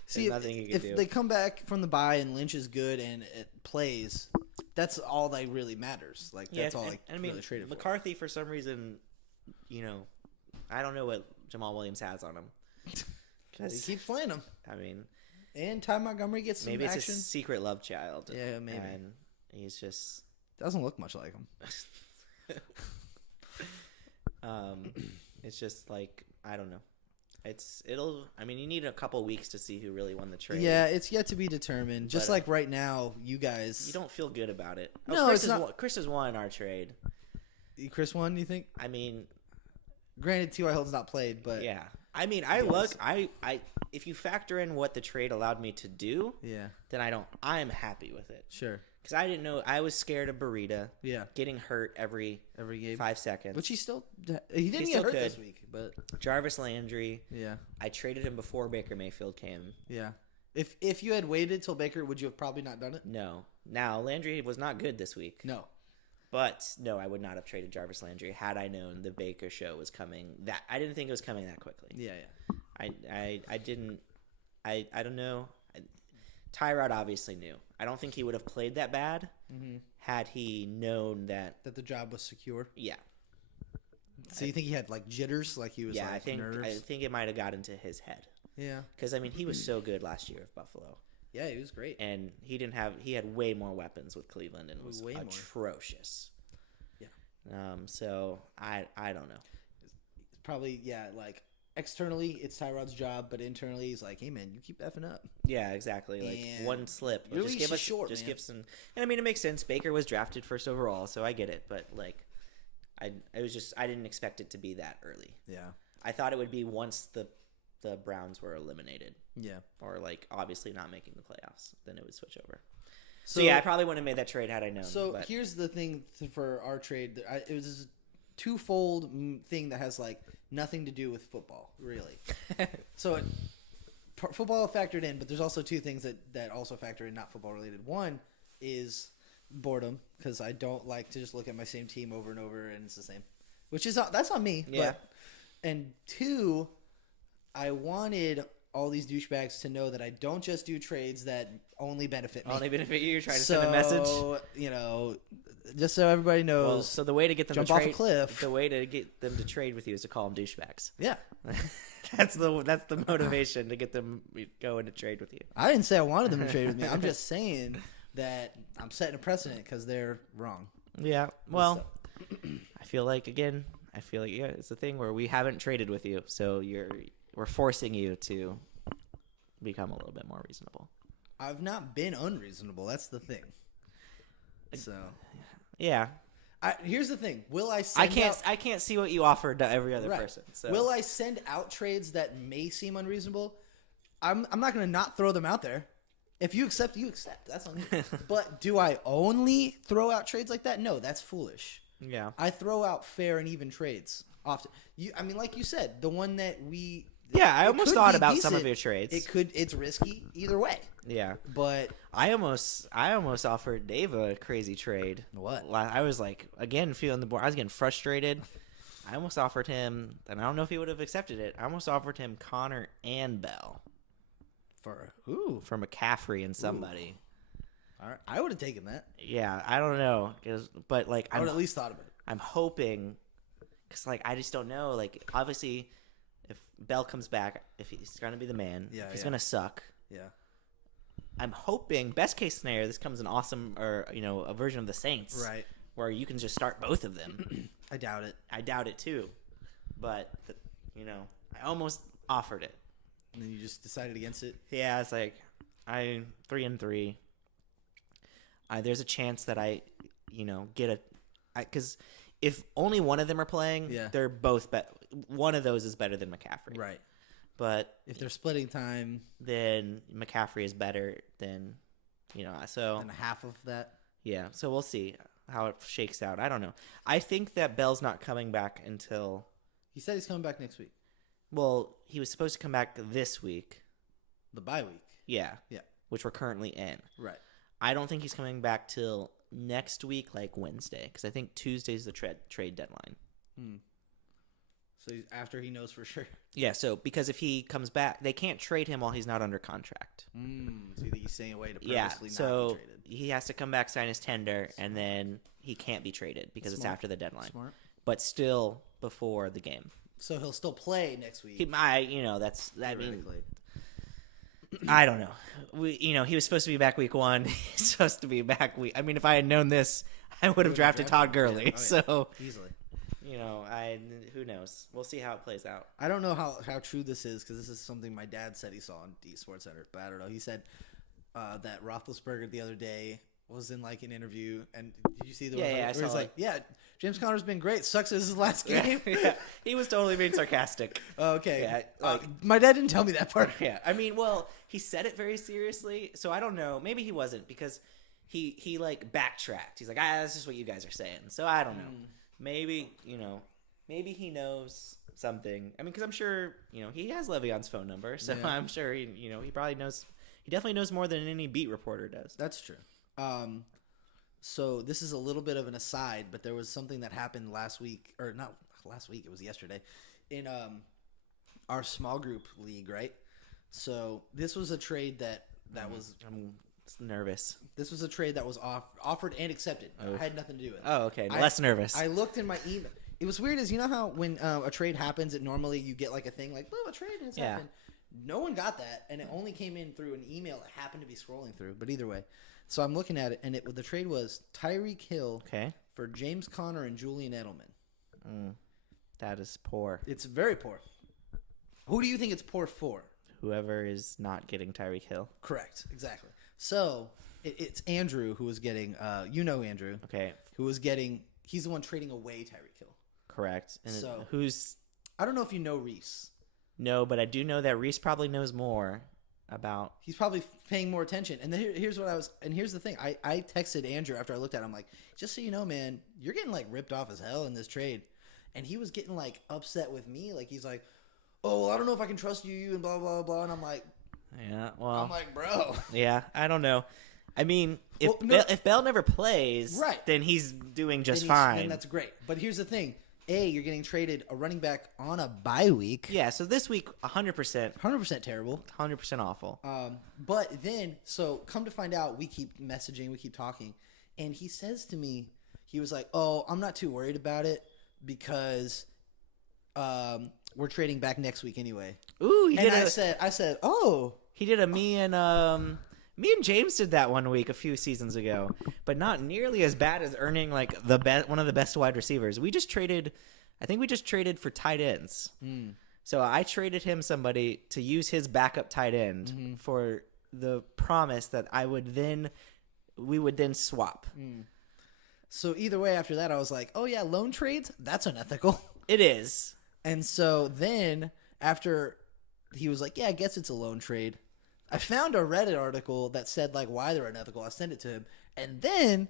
See, nothing you can do. If they come back from the bye and Lynch is good and it plays, that's all that really matters. That's all really traded for. McCarthy, for some reason, I don't know what Jamal Williams has on him. He keeps playing him. I mean, and Ty Montgomery gets some maybe it's action. His secret love child. Yeah, maybe. And he's just doesn't look much like him. It's just I don't know. You need a couple weeks to see who really won the trade. Yeah, it's yet to be determined. Just right now, you guys. You don't feel good about it. No, Chris has won our trade. Chris won, you think? I mean, granted, T.Y. Hilton's not played, but yeah. I mean, if you factor in what the trade allowed me to do, then I'm happy with it. Sure. Because I didn't know. I was scared of Burita. Yeah. Getting hurt every game, 5 seconds. Which he didn't get hurt this week, but Jarvis Landry. Yeah. I traded him before Baker Mayfield came. Yeah. If you had waited till Baker, would you have probably not done it? No. Now Landry was not good this week. No. But no, I would not have traded Jarvis Landry had I known the Baker show was coming. I didn't think it was coming that quickly. Yeah. I didn't. I don't know. Tyrod obviously knew. I don't think he would have played that bad had he known that the job was secure. Yeah. So you think he had jitters, he was I think nerves? I think it might have got into his head. Yeah. Because he was so good last year with Buffalo. Yeah, he was great. And he had way more weapons with Cleveland and was atrocious. Yeah. So I don't know. It's probably externally, it's Tyrod's job, but internally, he's like, "Hey, man, you keep effing up." Yeah, exactly. One slip, just give us short. Just give some. And I mean, it makes sense. Baker was drafted first overall, so I get it. But I didn't expect it to be that early. Yeah, I thought it would be once the Browns were eliminated. Yeah, or obviously not making the playoffs, then it would switch over. So yeah, I probably wouldn't have made that trade had I known. So here's the thing for our trade. It was a twofold thing that has nothing to do with football, really. So football factored in, but there's also two things that also factor in, not football related. One is boredom, because I don't like to just look at my same team over and over and it's the same, that's on me. Yeah. And two, I wanted all these douchebags to know that I don't just do trades that only benefit me. Only benefit you. You're trying to send a message. Just so everybody knows. Well, so the way to get them jump to trade, off a cliff. The way to get them to trade with you is to call them douchebags. Yeah. That's the motivation to get them going to trade with you. I didn't say I wanted them to trade with me. I'm just saying that I'm setting a precedent because they're wrong. Yeah. Well, I feel like it's the thing where we haven't traded with you, so we're forcing you to become a little bit more reasonable. I've not been unreasonable. That's the thing. So, yeah. Here's the thing: will I send I can't see what you offered to every other Right. person. So Will I send out trades that may seem unreasonable? I'm not going to not throw them out there. If you accept, you accept. That's on you. But do I only throw out trades like that? No, that's foolish. Yeah. I throw out fair and even trades often. I mean, like you said, the one that we. Yeah, I it almost could thought be about some decent. of your trades. It's risky either way. Yeah. But I almost offered Dave a crazy trade. What? I was like, again, feeling the board. I was getting frustrated. I almost offered him, and I don't know if he would have accepted it. I almost offered him Connor and Bell for who? for McCaffrey and somebody. All right. I would have taken that. Yeah, I don't know, but like I would have at least thought of it. I'm hoping, because like I just don't know. Like obviously, if Bell comes back, if he's gonna be the man, if he's gonna suck. Yeah. I'm hoping best case scenario this comes an awesome or a version of the Saints, Right. where you can just start both of them. I doubt it. I doubt it too, but I almost offered it. And then you just decided against it. Yeah, it's like 3-3. There's a chance that I get because if only one of them are playing, they're both one of those is better than McCaffrey. Right. But if they're splitting time, then McCaffrey is better than so and half of that. Yeah, so we'll see how it shakes out. I don't know. I think that Bell's not coming back until He said he's coming back next week. well, he was supposed to come back this week. The bye week. Yeah. Yeah. Which we're currently in. Right. I don't think he's coming back till next week, like Wednesday, because I think Tuesday's the trade deadline. So after he knows for sure. Yeah, so because if he comes back, they can't trade him while he's not under contract. So you think he's staying away to purposely Yeah, not be so traded. he has to come back, sign his tender, and then he can't be traded because it's Smart. after the deadline. Smart. But still before the game. So he'll still play next week. He might, that's that mean. theoretically. I don't know. He was supposed to be back week 1. He's supposed to be back week. I mean, if I had known this, I would have drafted Todd Gurley. Yeah. So Easily. Who knows? We'll see how it plays out. I don't know how true this is because this is something my dad said he saw on D Sports Center, but I don't know. He said that Roethlisberger the other day was in like an interview, and did you see the one I where saw he's like, it. "Yeah, James Conner's been great. Sucks this is his last game." Yeah, he was totally being sarcastic. Okay. Yeah, my dad didn't tell me that part. Yeah, I mean, well, he said it very seriously, so I don't know. Maybe he wasn't because he like backtracked. He's like, that's just what you guys are saying. So I don't know. Maybe maybe he knows something. I mean, because I'm sure he has Le'Veon's phone number, so I'm sure he probably knows. He definitely knows more than any beat reporter does. That's true. So this is a little bit of an aside, but there was something that happened last week, or not last week, it was yesterday, in our small group league, right? So this was a trade that was. I'm nervous. This was a trade that was offered and accepted. It had nothing to do with it. Oh, okay. Less nervous. I looked in my email. It was weird, is how when a trade happens, it normally you get like a thing like, "Oh, a trade has happened." No one got that, and it only came in through an email that happened to be scrolling through. But either way, so I'm looking at it, and the trade was Tyreek Hill for James Conner and Julian Edelman. That is poor. It's very poor. Who do you think it's poor for? Whoever is not getting Tyreek Hill. Correct. Exactly. So it's Andrew who was getting. Andrew. Okay. Who was getting? He's the one trading away Tyreek Hill. Correct. And So who's? I don't know if you know Reese. No, but I do know that Reese probably knows more about. He's probably paying more attention. And then here's what I was. And here's the thing. I texted Andrew after I looked at it. I'm like, just so you know, man, you're getting like ripped off as hell in this trade. And he was getting like upset with me. Like he's like, oh, well, I don't know if I can trust you and blah blah blah. And I'm like, yeah, well, I'm like, bro. Yeah, I don't know. I mean, if Well, no. if Bell never plays, Right. then he's doing just Then fine. Then that's great. But here's the thing. You're getting traded a running back on a bye week. Yeah, so this week, 100%, 100% terrible. 100% awful. But then, so come to find out, we keep messaging, we keep talking, and he says to me, he was like, "Oh, I'm not too worried about it because we're trading back next week anyway." Ooh, I said, "Oh, he did a me and James did that one week a few seasons ago, but not nearly as bad as earning like one of the best wide receivers. I think we just traded for tight ends. So I traded him somebody to use his backup tight end for the promise that we would then swap. So either way, after that, I was like, oh yeah, loan trades, that's unethical. It is. And so then after he was like, yeah, I guess it's a loan trade, I found a Reddit article that said like why they're unethical. I sent it to him. And then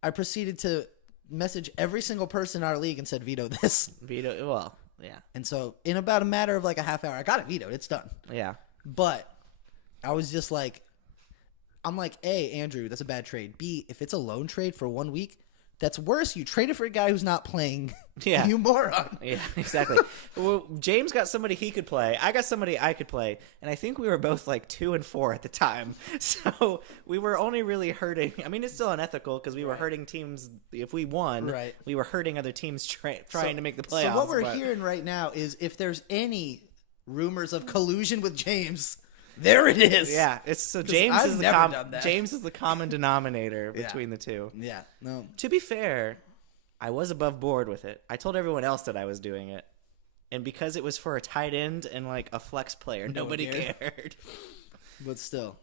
I proceeded to message every single person in our league and said, veto this. Veto. Well, yeah. And so in about a matter of like a half hour, I got it vetoed. It's done. Yeah. But I was just like, I'm like, A, Andrew, that's a bad trade. B, if it's a loan trade for 1 week, that's worse. You traded for a guy who's not playing. Yeah. You moron. Yeah, exactly. Well, James got somebody he could play. I got somebody I could play. And I think we were both like 2-4 at the time. So we were only really hurting. I mean, it's still unethical because we were hurting teams. If we won, Right. we were hurting other teams trying to make the playoffs. So what we're but- hearing right now is if there's any rumors of collusion with James, there it is. Yeah, it's so James I've is never done that. James is the common denominator Yeah. between the two. Yeah. No. To be fair, I was above board with it. I told everyone else that I was doing it. And because it was for a tight end and like a flex player, No one nobody cared. cared. But still.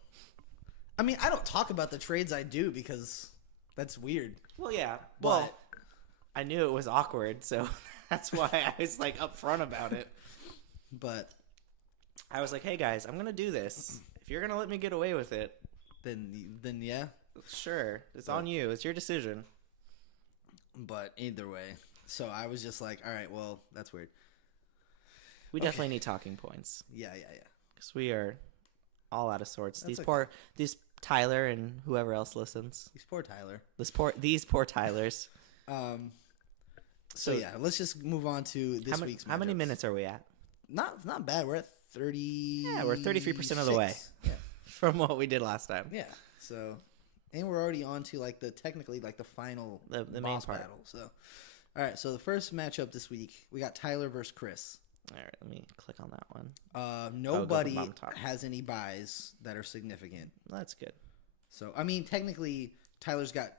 I mean, I don't talk about the trades I do because that's weird. Well, yeah. But Well, I knew it was awkward, so that's why I was like upfront about it. but I was like, "Hey guys, I'm gonna do this. If you're gonna let me get away with it, then yeah. sure, it's on you. It's your decision." But either way. So I was just like, all right, well, that's weird. We definitely need talking points Yeah. because we are all out of sorts. That's These Tyler and whoever else listens. He's poor Tyler. These poor Tylers. So yeah, let's just move on to this week's How many matchups. minutes are we at Not bad. We're at 30. Yeah, we're 33% of the way. Yeah. from what we did last time? Yeah. So, and we're already on to like the final The main boss part. battle. So, all right. So the first matchup this week, we got Tyler versus Chris. All right, let me click on that one. Nobody bottom top. has any buys that are significant. That's good. So, I mean, technically, Tyler's got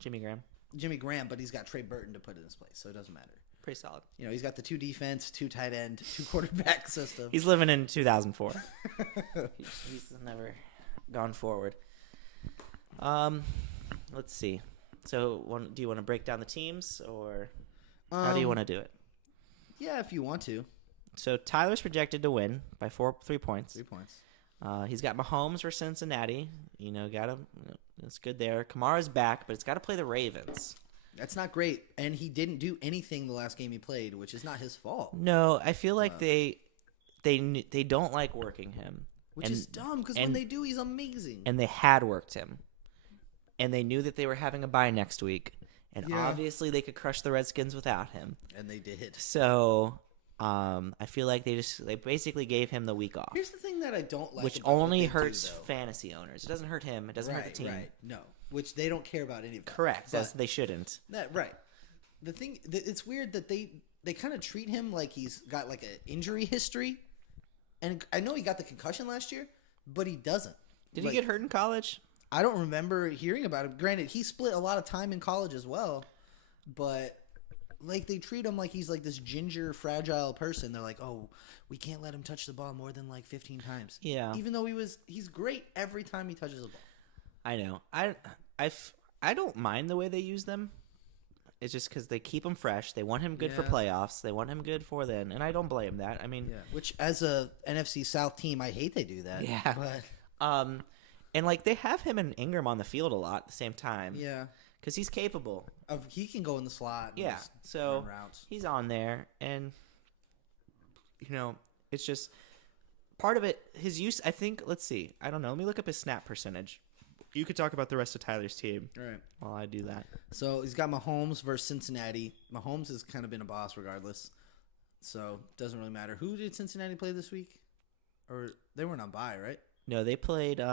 Jimmy Graham, Jimmy Graham, but he's got Trey Burton to put in his place, so it doesn't matter. pretty solid. You know, he's got the 2 defense, 2 tight end, 2 quarterback system. He's living in 2004. He's never gone forward. Let's see. So, do you want to break down the teams, or how do you want to do it? Yeah, if you want to. So Tyler's projected to win by 3 points. 3 points. He's got Mahomes for Cincinnati. You know, it's good there. Kamara's back, but it's got to play the Ravens. That's not great, and he didn't do anything the last game he played, which is not his fault. No, I feel like they don't like working him, Which is dumb, because when they do, he's amazing. and they had worked him, and they knew that they were having a bye next week, and Yeah. obviously they could crush the Redskins without him. And they did. So I feel like they basically gave him the week off, Here's the thing that I don't like, which about what only they do, hurts though. fantasy owners. It doesn't hurt him. It doesn't hurt the team. Right, no. Which they don't care about any of that. Correct. But They shouldn't. right. The thing, it's weird that they kind of treat him like he's got like an injury history. And I know he got the concussion last year, but he doesn't. Did he get hurt in college? I don't remember hearing about him. Granted, he split a lot of time in college as well, but like they treat him like he's like this ginger, fragile person. They're like, oh, we can't let him touch the ball more than like 15 times. Yeah. Even though he's great every time he touches the ball. I know. I don't mind the way they use them. It's just because they keep him fresh. They want him good for Yeah. playoffs. They want him good for then, and I don't blame that. I mean, Which, as a NFC South team, I hate they do that. Yeah. But and like they have him and Ingram on the field a lot at the same time. yeah, because he's capable. he can go in the slot. And Yeah, just so run routes. he's on there, and you know, it's just part of it. His use, I think. Let's see. I don't know. Let me look up his snap percentage. You could talk about the rest of Tyler's team All right. while I do that. So he's got Mahomes versus Cincinnati. Mahomes has kind of been a boss regardless, so it doesn't really matter. Who did Cincinnati play this week? Or they weren't on bye, right? No, they played the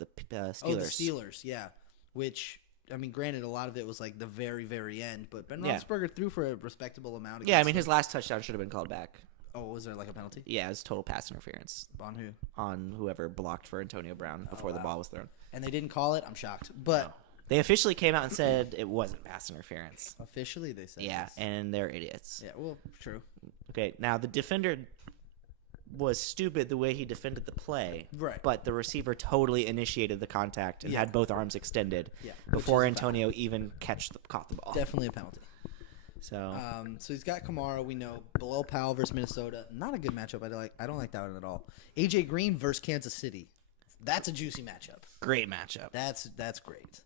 Steelers. Oh, the Steelers, yeah. Which, I mean, granted, a lot of it was like the very, very end, but Ben Yeah. Roethlisberger threw for a respectable amount. Yeah, I against mean, them. his last touchdown should have been called back. Oh, was there like a penalty Yeah, it was total pass interference on who? on whoever blocked for Antonio Brown before the wow. ball was thrown. And they didn't call it. I'm shocked, but They officially came out and said it wasn't pass interference. officially they said Yeah, yes. and they're idiots. Yeah, well, true. Okay, now the defender was stupid the way he defended the play. Right. But the receiver totally initiated the contact and Yeah. had both arms extended Yeah, before which is a foul. Antonio even caught the ball. Definitely a penalty. So So he's got Kamara. We know Bilal Powell versus Minnesota. Not a good matchup. I don't like that one at all. AJ Green versus Kansas City. That's a juicy matchup. great matchup. That's great.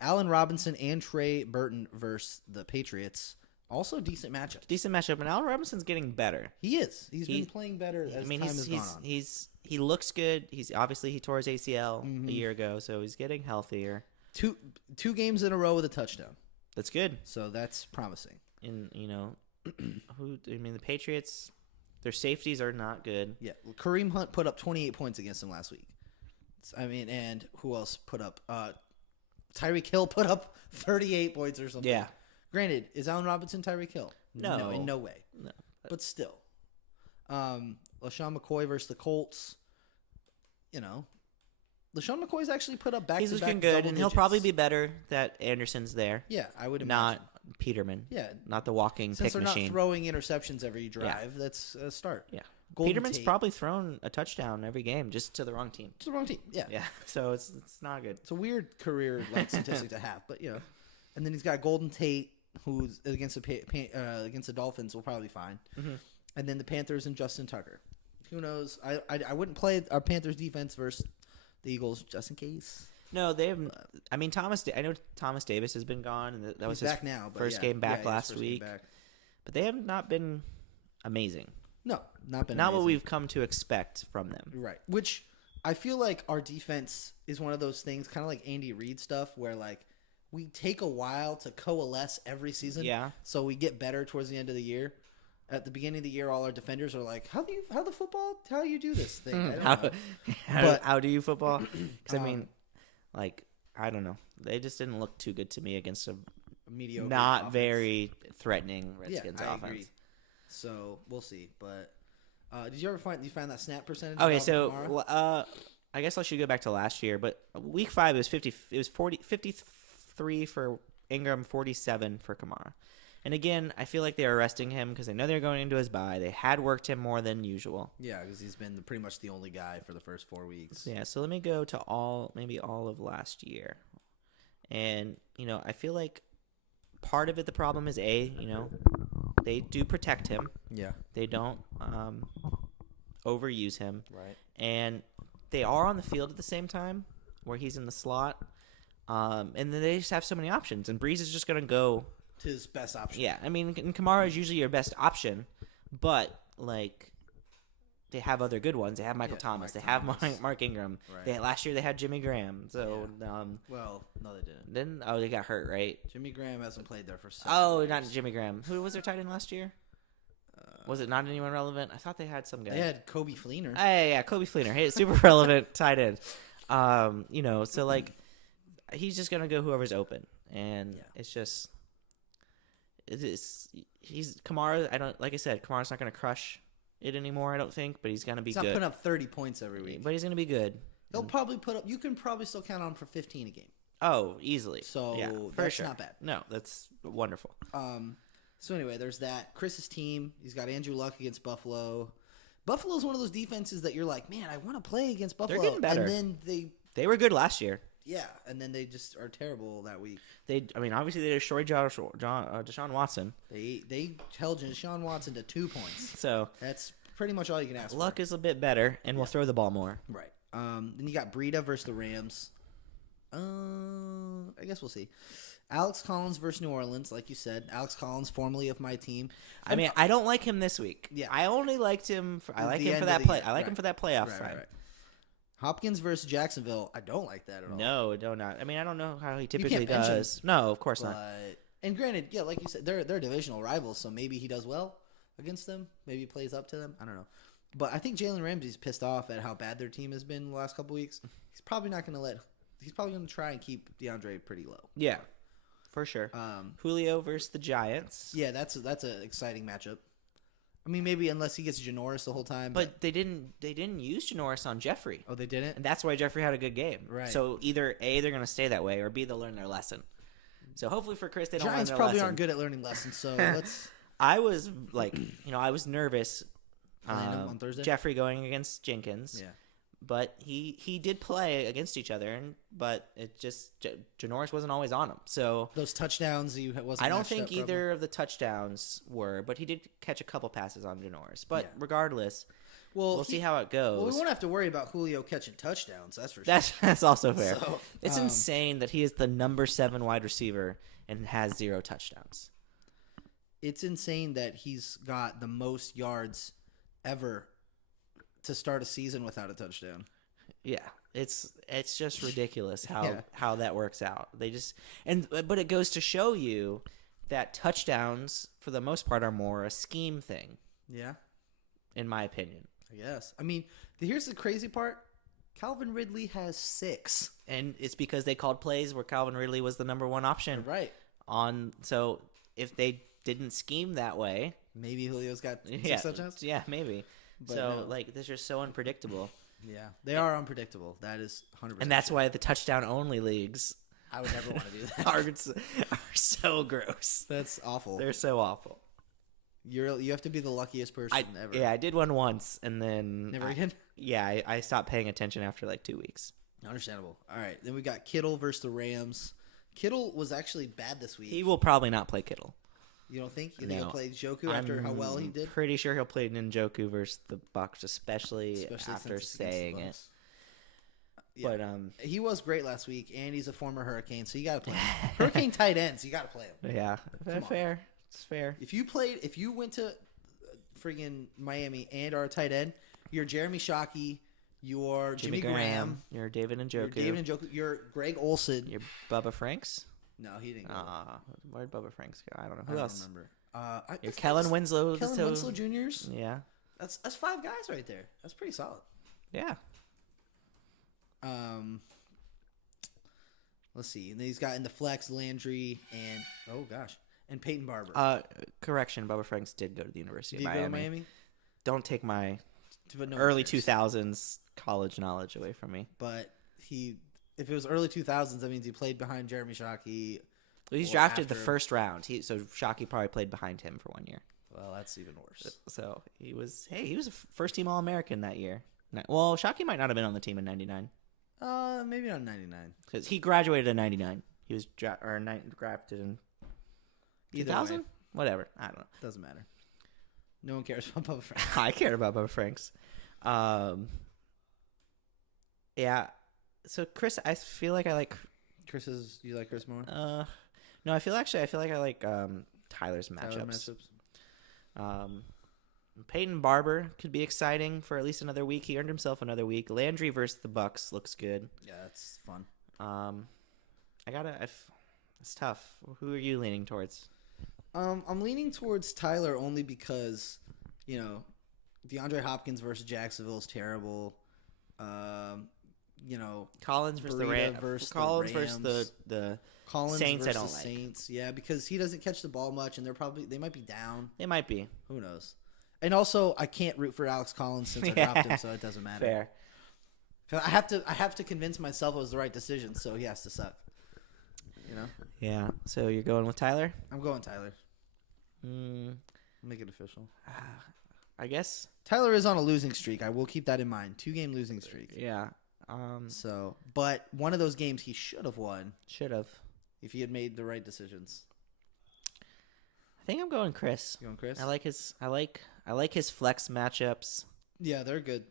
Allen Robinson and Trey Burton versus the Patriots. Also decent matchup. Decent matchup, and Allen Robinson's getting better. He is. He's been He- playing better as I mean, time has gone on. he looks good. He tore his ACL Mhm. a year ago, so he's getting healthier. Two games in a row with a touchdown. That's good. So that's promising. And the Patriots, their safeties are not good. Yeah, Kareem Hunt put up 28 points against him last week. And who else put up? Tyreek Hill put up 38 points or something. Yeah. Granted, is Allen Robinson Tyreek Hill? No. in no way. No. But still, LaShawn McCoy versus the Colts. LaShawn McCoy's actually put up back. He's to looking back good, double and he'll digits. probably be better that Anderson's there, Yeah, I would not imagine. Peterman. Yeah, Not the walking since pick they're machine. not throwing interceptions every drive, that's a start. Yeah. Golden Peterman's Tate. probably thrown a touchdown every game just to the wrong team. It's the wrong team. Yeah. Yeah, so it's not good. It's a weird career statistic to have, but And then he's got Golden Tate, who's against the Dolphins will probably be fine. Mhm. And then the Panthers and Justin Tucker. Who knows? I wouldn't play our Panthers defense versus the Eagles just in case. No, they have. I mean, I know Thomas Davis has been gone, and that was He's his back now. But first yeah. game back his last first game week. back. But they have not been amazing. No, not been Not what amazing. we've come to expect from them. Right. Which I feel like our defense is one of those things, kind of like Andy Reid stuff, where like we take a while to coalesce every season. Yeah. So we get better towards the end of the year. At the beginning of the year, all our defenders are like, how do you do this thing? I don't know. How do you football? Because I don't know. They just didn't look too good to me against a Mediocre not offense. very threatening Redskins I offense. agree. So we'll see. But did you ever find that snap percentage? Okay, of so Kamara? I guess I should go back to last year, but week 5 was 53 for Ingram, 47 for Kamara. And again, I feel like they were resting him because they know they're going into his bye. They had worked him more than usual. Yeah, because he's been pretty much the only guy for the first 4 weeks. Yeah, so let me go to all of last year. And, I feel like part of it, the problem is they do protect him. Yeah. They don't overuse him. Right. And they are on the field at the same time where he's in the slot. And then they just have so many options. And Breeze is just going to go. To his best option. Yeah, I mean, and Kamara is usually your best option. But, they have other good ones. They have Michael Thomas. They have Mark Ingram. Right. Last year they had Jimmy Graham. So, Well, no, they didn't. then, they got hurt, right? Jimmy Graham hasn't played there for 7 Oh, years. not Jimmy Graham. Who was their tight end last year? Was it not anyone relevant? I thought they had some guy. They had Kobe Fleener. Yeah, Kobe Fleener. Hey, super relevant tight end. So he's just gonna go whoever's open, and it's just he's Kamara. Kamara's not gonna crush it anymore. I don't think, but he's gonna be He's not good. putting up 30 points every week. But he's gonna be good. He'll probably put up. You can probably still count on him for 15 a game. Oh, easily. So yeah, for that's sure. not bad. No, that's wonderful. So anyway, there's that. Chris's team. He's got Andrew Luck against Buffalo. Buffalo's one of those defenses that you're like, man, I want to play against Buffalo. getting better. And then They were good last year. and then they just are terrible that week. Obviously they destroyed Deshaun Watson. They held Deshaun Watson to 2 points. So That's pretty much all you can ask Luck is a bit better, and we'll throw the ball more. for. Right. Then you got Breida versus the Rams. I guess we'll see. Alex Collins versus New Orleans, like you said. Alex Collins, formerly of my team. I mean, I don't like him this week. Yeah. I only liked him. I like the him end for of that the play. year. I like him for that playoff run. Right. Hopkins versus Jacksonville. I don't like that at all. No, do not. I mean, I don't know how he can't typically bench him. does. No, of course not. And granted, yeah, like you said, they're divisional rivals, so maybe he does well against them. Maybe he plays up to them. I don't know. But I think Jalen Ramsey's pissed off at how bad their team has been the last couple weeks. He's probably not going to He's probably going to try and keep DeAndre pretty low. Yeah, for sure. Julio versus the Giants. Yeah, that's an exciting matchup. I mean, maybe unless he gets Janoris the whole time. But they didn't use Janoris on Jeffrey. Oh, they didn't? And that's why Jeffrey had a good game. Right. So either A, they're going to stay that way, or B, they'll learn their lesson. So hopefully for Chris, they don't Giants learn their probably lesson. aren't good at learning lessons, so let's... I was I was nervous playing him on Thursday. Jeffrey going against Jenkins. Yeah. But he did play against each other, but it just Janoris wasn't always on him. So Those touchdowns wasn't. I don't matched think up either of the touchdowns were, but he did catch a couple passes on Janoris. But Yeah. regardless, Well, we'll see how it goes. Well, we won't have to worry about Julio catching touchdowns. That's for sure. That's also fair. So, It's insane that he is the number 7 wide receiver and has 0 touchdowns. It's insane that he's got the most yards ever to start a season without a touchdown. Yeah, it's just ridiculous how Yeah. how that works out. But it goes to show you that touchdowns for the most part are more a scheme thing, Yeah, in my opinion. I guess. I mean, here's the crazy part. Calvin Ridley has 6. And it's because they called plays where Calvin Ridley was the number 1 option. Right. So if they didn't scheme that way, Maybe Julio's got 6 yeah, touchdowns. yeah, maybe. But So no. like this is so unpredictable, Yeah, they are unpredictable. That is 100%. and that's why the touchdown only leagues I would never want to do that. are so gross. That's awful. They're so awful. You have to be the luckiest person ever. Yeah, I did one once, and then Never again. Yeah, I stopped paying attention after like 2 weeks. Understandable. All right, then we got Kittle versus the Rams. Kittle was actually bad this week. He will probably not play Kittle. You don't think? You think No. he'll play Joku after how well he did? Pretty sure he'll play Njoku versus the Bucks, especially after since it's against the saying it. Bucks. Yeah. But He was great last week, and he's a former Hurricane, so you got to play him. Hurricane tight ends, you got to play him. yeah, on. fair. It's fair. If you went to friggin' Miami and are a tight end, you're Jeremy Shockey, you're Jimmy Graham, You're David and you're Njoku. David Njoku, you're Greg Olsen. You're Bubba Franks. No, he didn't. Go. Where'd Bubba Franks go? I don't know. I Who don't else? remember. You're Kellen Winslow. Kellen so- Winslow Juniors. Yeah. That's 5 guys right there. That's pretty solid. Yeah. Let's see. And then he's got in the flex Landry and Peyton Barber. Correction. Bubba Franks did go to the University Did of he go to Miami. Miami? Don't take my But no one early cares. 2000s college knowledge away from me. But if it was early 2000s, that means he played behind Jeremy Shockey. Well, he's Or drafted the after- first round. So Shockey probably played behind him for 1 year. Well, that's even worse. So he was a first team All American that year. Well, Shockey might not have been on the team in '99 Maybe not 99. because he graduated in '99. He was drafted in Either 2000. way, Whatever. I don't know. doesn't matter. No one cares about Bubba Franks. I care about Bubba Franks. Yeah. So Chris, I feel like I like. You like Chris more? No, I feel like I like Tyler's Tyler matchups. Peyton Barber could be exciting for at least another week. He earned himself another week. Landry versus the Bucks looks good. Yeah, that's fun. It's tough. Who are you leaning towards? I'm leaning towards Tyler only because, DeAndre Hopkins versus Jacksonville is terrible. Collins versus the Breida Rams. versus the Collins versus Rams. the Collins Saints I versus don't like. Saints. Yeah, because he doesn't catch the ball much, and they might be down. It might be Who knows? And also, I can't root for Alex Collins since I dropped him, so it doesn't matter. fair. 'Cause I have to convince myself it was the right decision, so he has to suck. Yeah. So you're going with Tyler? I'm going Tyler. Mm, Make it official. I guess. Tyler is on a losing streak. I will keep that in mind. 2-game losing streak. Yeah. But one of those games he should have won Should have. if he had made the right decisions. I think I'm going Chris. You going Chris? I like his flex matchups. Yeah, they're good.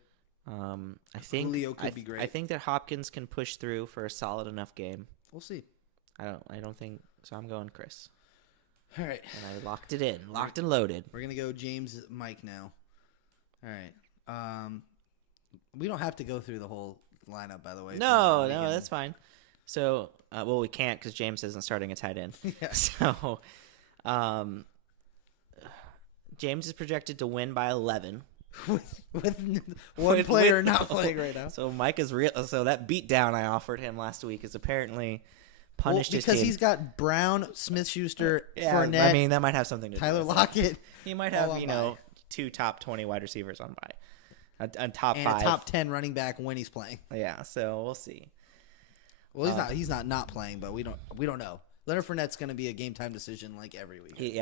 I think Julio could be great. I think that Hopkins can push through for a solid enough game. We'll see. I don't think so. I'm going Chris, All right. and I locked it in, locked and loaded. We're gonna go James Mike now. All right. We don't have to go through the whole lineup, by the way. No, that's fine. So, we can't because James isn't starting a tight end. Yeah. So, James is projected to win by 11. with one player not playing right now. So Mike is real. So that beatdown I offered him last week is apparently punished his because team. he's got Brown, Smith-Schuster, Yeah, Fournette, I mean that might have something to do. Tyler with it. Lockett, He might all have on bye. 2 top 20 wide receivers on bye, a top and 5, a top 10 running back when he's playing. Yeah, so we'll see. Well, he's not playing, but we don't know. Leonard Fournette's going to be a game time decision like every week. He's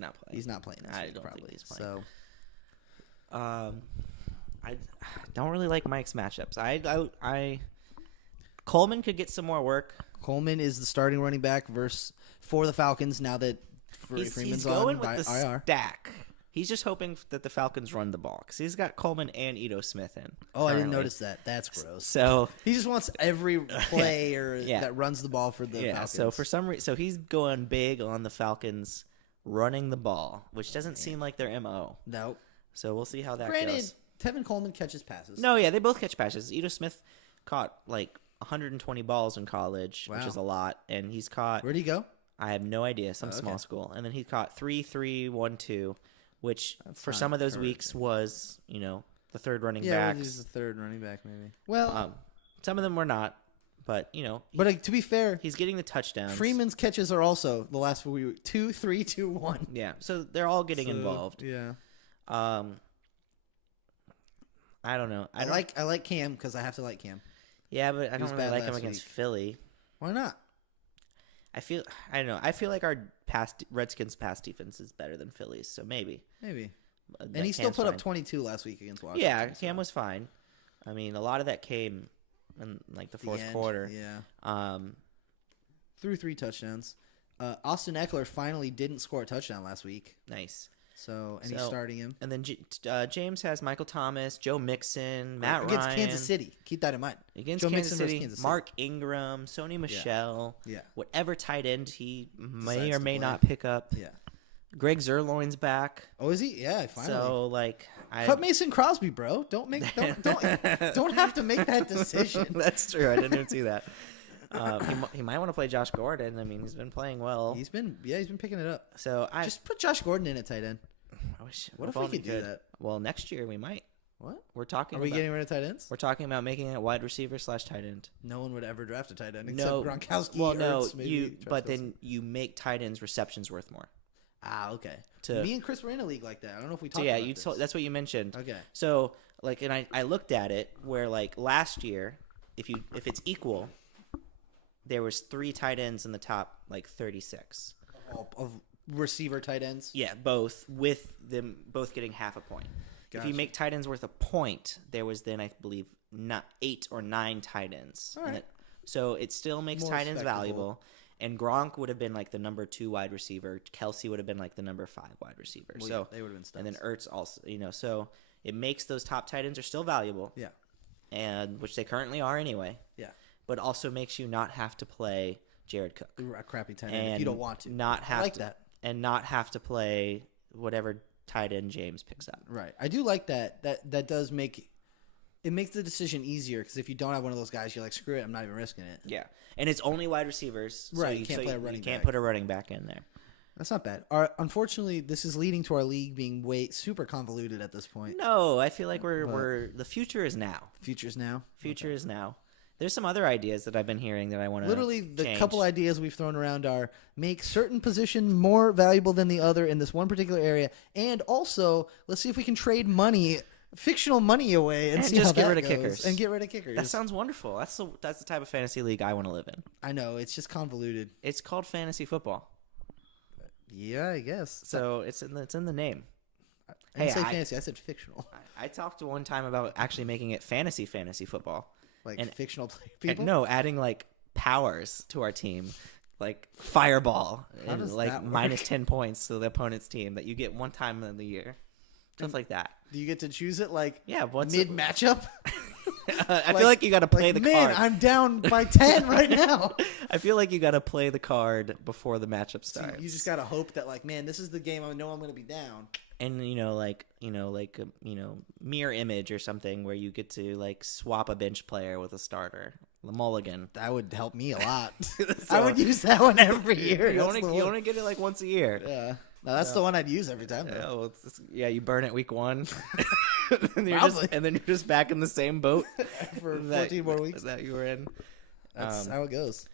not playing. He's not playing this I week, don't probably. think he's playing. I don't really like Mike's matchups. I Coleman could get some more work. Coleman is the starting running back for the Falcons now that He's Freeman's going on with the IR. stack. He's just hoping that the Falcons run the ball because he's got Coleman and Ito Smith in. Oh, I didn't currently. notice that. That's gross. So He just wants every player Yeah. that runs the ball for the Falcons. So for some reason, so he's going big on the Falcons running the ball, which doesn't seem like their MO. No. So we'll see how that Granted, goes. Tevin Coleman catches passes. No, yeah, they both catch passes. Ito Smith caught like 120 balls in college, which Wow. is a lot, and he's caught. Where'd he go? I have no idea, some Oh, okay. small school, and then he caught 3, 1, 2, which That's for not some of those encouraging. weeks was the third running Yeah, backs. he's the third running back maybe. Well, Some of them were not, but but to be fair, he's getting the touchdowns. Freeman's catches are also the last few 2, 3, 2, 1. Yeah, so they're all getting involved. Yeah. I don't know. I like Cam because I have to like Cam. Yeah, but I was don't really bad like him last against week. Philly. Why not? I don't know. I feel like our Redskins pass defense is better than Philly's, so maybe. Maybe. That And he still Cam's put up fine. 22 last week against Washington. Yeah, so Cam was fine. I mean, a lot of that came in like the fourth end, quarter. Yeah. Threw 3 touchdowns. Austin Eckler finally didn't score a touchdown last week. Nice. So he's So- starting him And then James has Michael Thomas, Joe Mixon, Matt against Ryan. Kansas City. Keep that in mind. Against Joe Kansas Mixon versus City, Kansas City. Mark Ingram, Sony Michelle, Yeah. whatever tight end he may Decides or to may play. not pick up. Yeah. Greg Zerloin's back. Oh, is he? Yeah, finally. So Cut Mason Crosby, bro. Don't have to make that decision. That's true. I didn't even see that. He might want to play Josh Gordon. I mean, he's been playing well. He's been picking it up. So Just put Josh Gordon in at tight end. I wish. What if we could do that? Well, next year we might. What? We're talking. Are we about, getting rid of tight ends? We're talking about making it wide receiver / tight end. No one would ever draft a tight end No, except Gronkowski. well, no, Ertz, maybe Travis but Kelce. then you make tight ends receptions worth more. Okay. To- Me and Chris were in a league like that. I don't know if we talked. So yeah, about you this. told, that's what you mentioned. Okay. So and I looked at it where last year, if it's equal, there was 3 tight ends in the top 36. Of receiver tight ends. Yeah, both with them both getting half a point. If you Gotcha. make tight ends worth a point, there was then I believe not 8 or 9 tight ends. All right. So it still makes More tight ends respectable. valuable. And Gronk would have been the number 2 wide receiver. Kelsey would have been the number 5 wide receiver. Well, so yeah, they would have been studs. and then Ertz also, so it makes those top tight ends are still valuable. Yeah. And which they currently are anyway. Yeah. But also makes you not have to play Jared Cook. A crappy tight end And if you don't want to. Not have like to, that. And not have to play whatever tight end James picks up. Right. I do like that. That does make it makes the decision easier because if you don't have one of those guys, you're like, screw it, I'm not even risking it. Yeah. And it's only wide receivers. So Right, you can't play a running You can't back. put a running back in there. That's not bad. Unfortunately, this is leading to our league being super convoluted at this point. No, I feel like we're the future is now. Futures now. Future is now. There's some other ideas that I've been hearing that I want to Literally, the change. couple ideas we've thrown around are make certain position more valuable than the other in this one particular area, and also let's see if we can trade money, fictional money away, and see just how get that rid of goes. kickers. And get rid of kickers. That sounds wonderful. That's the type of fantasy league I want to live in. I know it's just convoluted. It's called fantasy football. Yeah, I guess. So it's in the name. I didn't Hey, say fantasy. I said fictional, I talked to one time about actually making it fantasy football. like And- fictional And people. no, adding powers to our team, like fireball, How and does that work? minus 10 points to the opponent's team that you get one time in the year, stuff like that. Do you get to choose it like Yeah, mid matchup? I feel like you got to play the man, card. I'm down by 10 right now. I feel like you got to play the card before the matchup So starts. you just gotta hope that man, this is the game I know I'm gonna be down. and mirror image or something where you get to swap a bench player with a starter, the mulligan. That would help me a lot. So- I would use that one every year. You That's only, the you one. only get it once a year. Yeah. No, that's the one I'd use every time. Though. Oh, well, you burn it week 1, and, Probably. then you're just back in the same boat For that- 14 more weeks. that you were in. That's how it goes.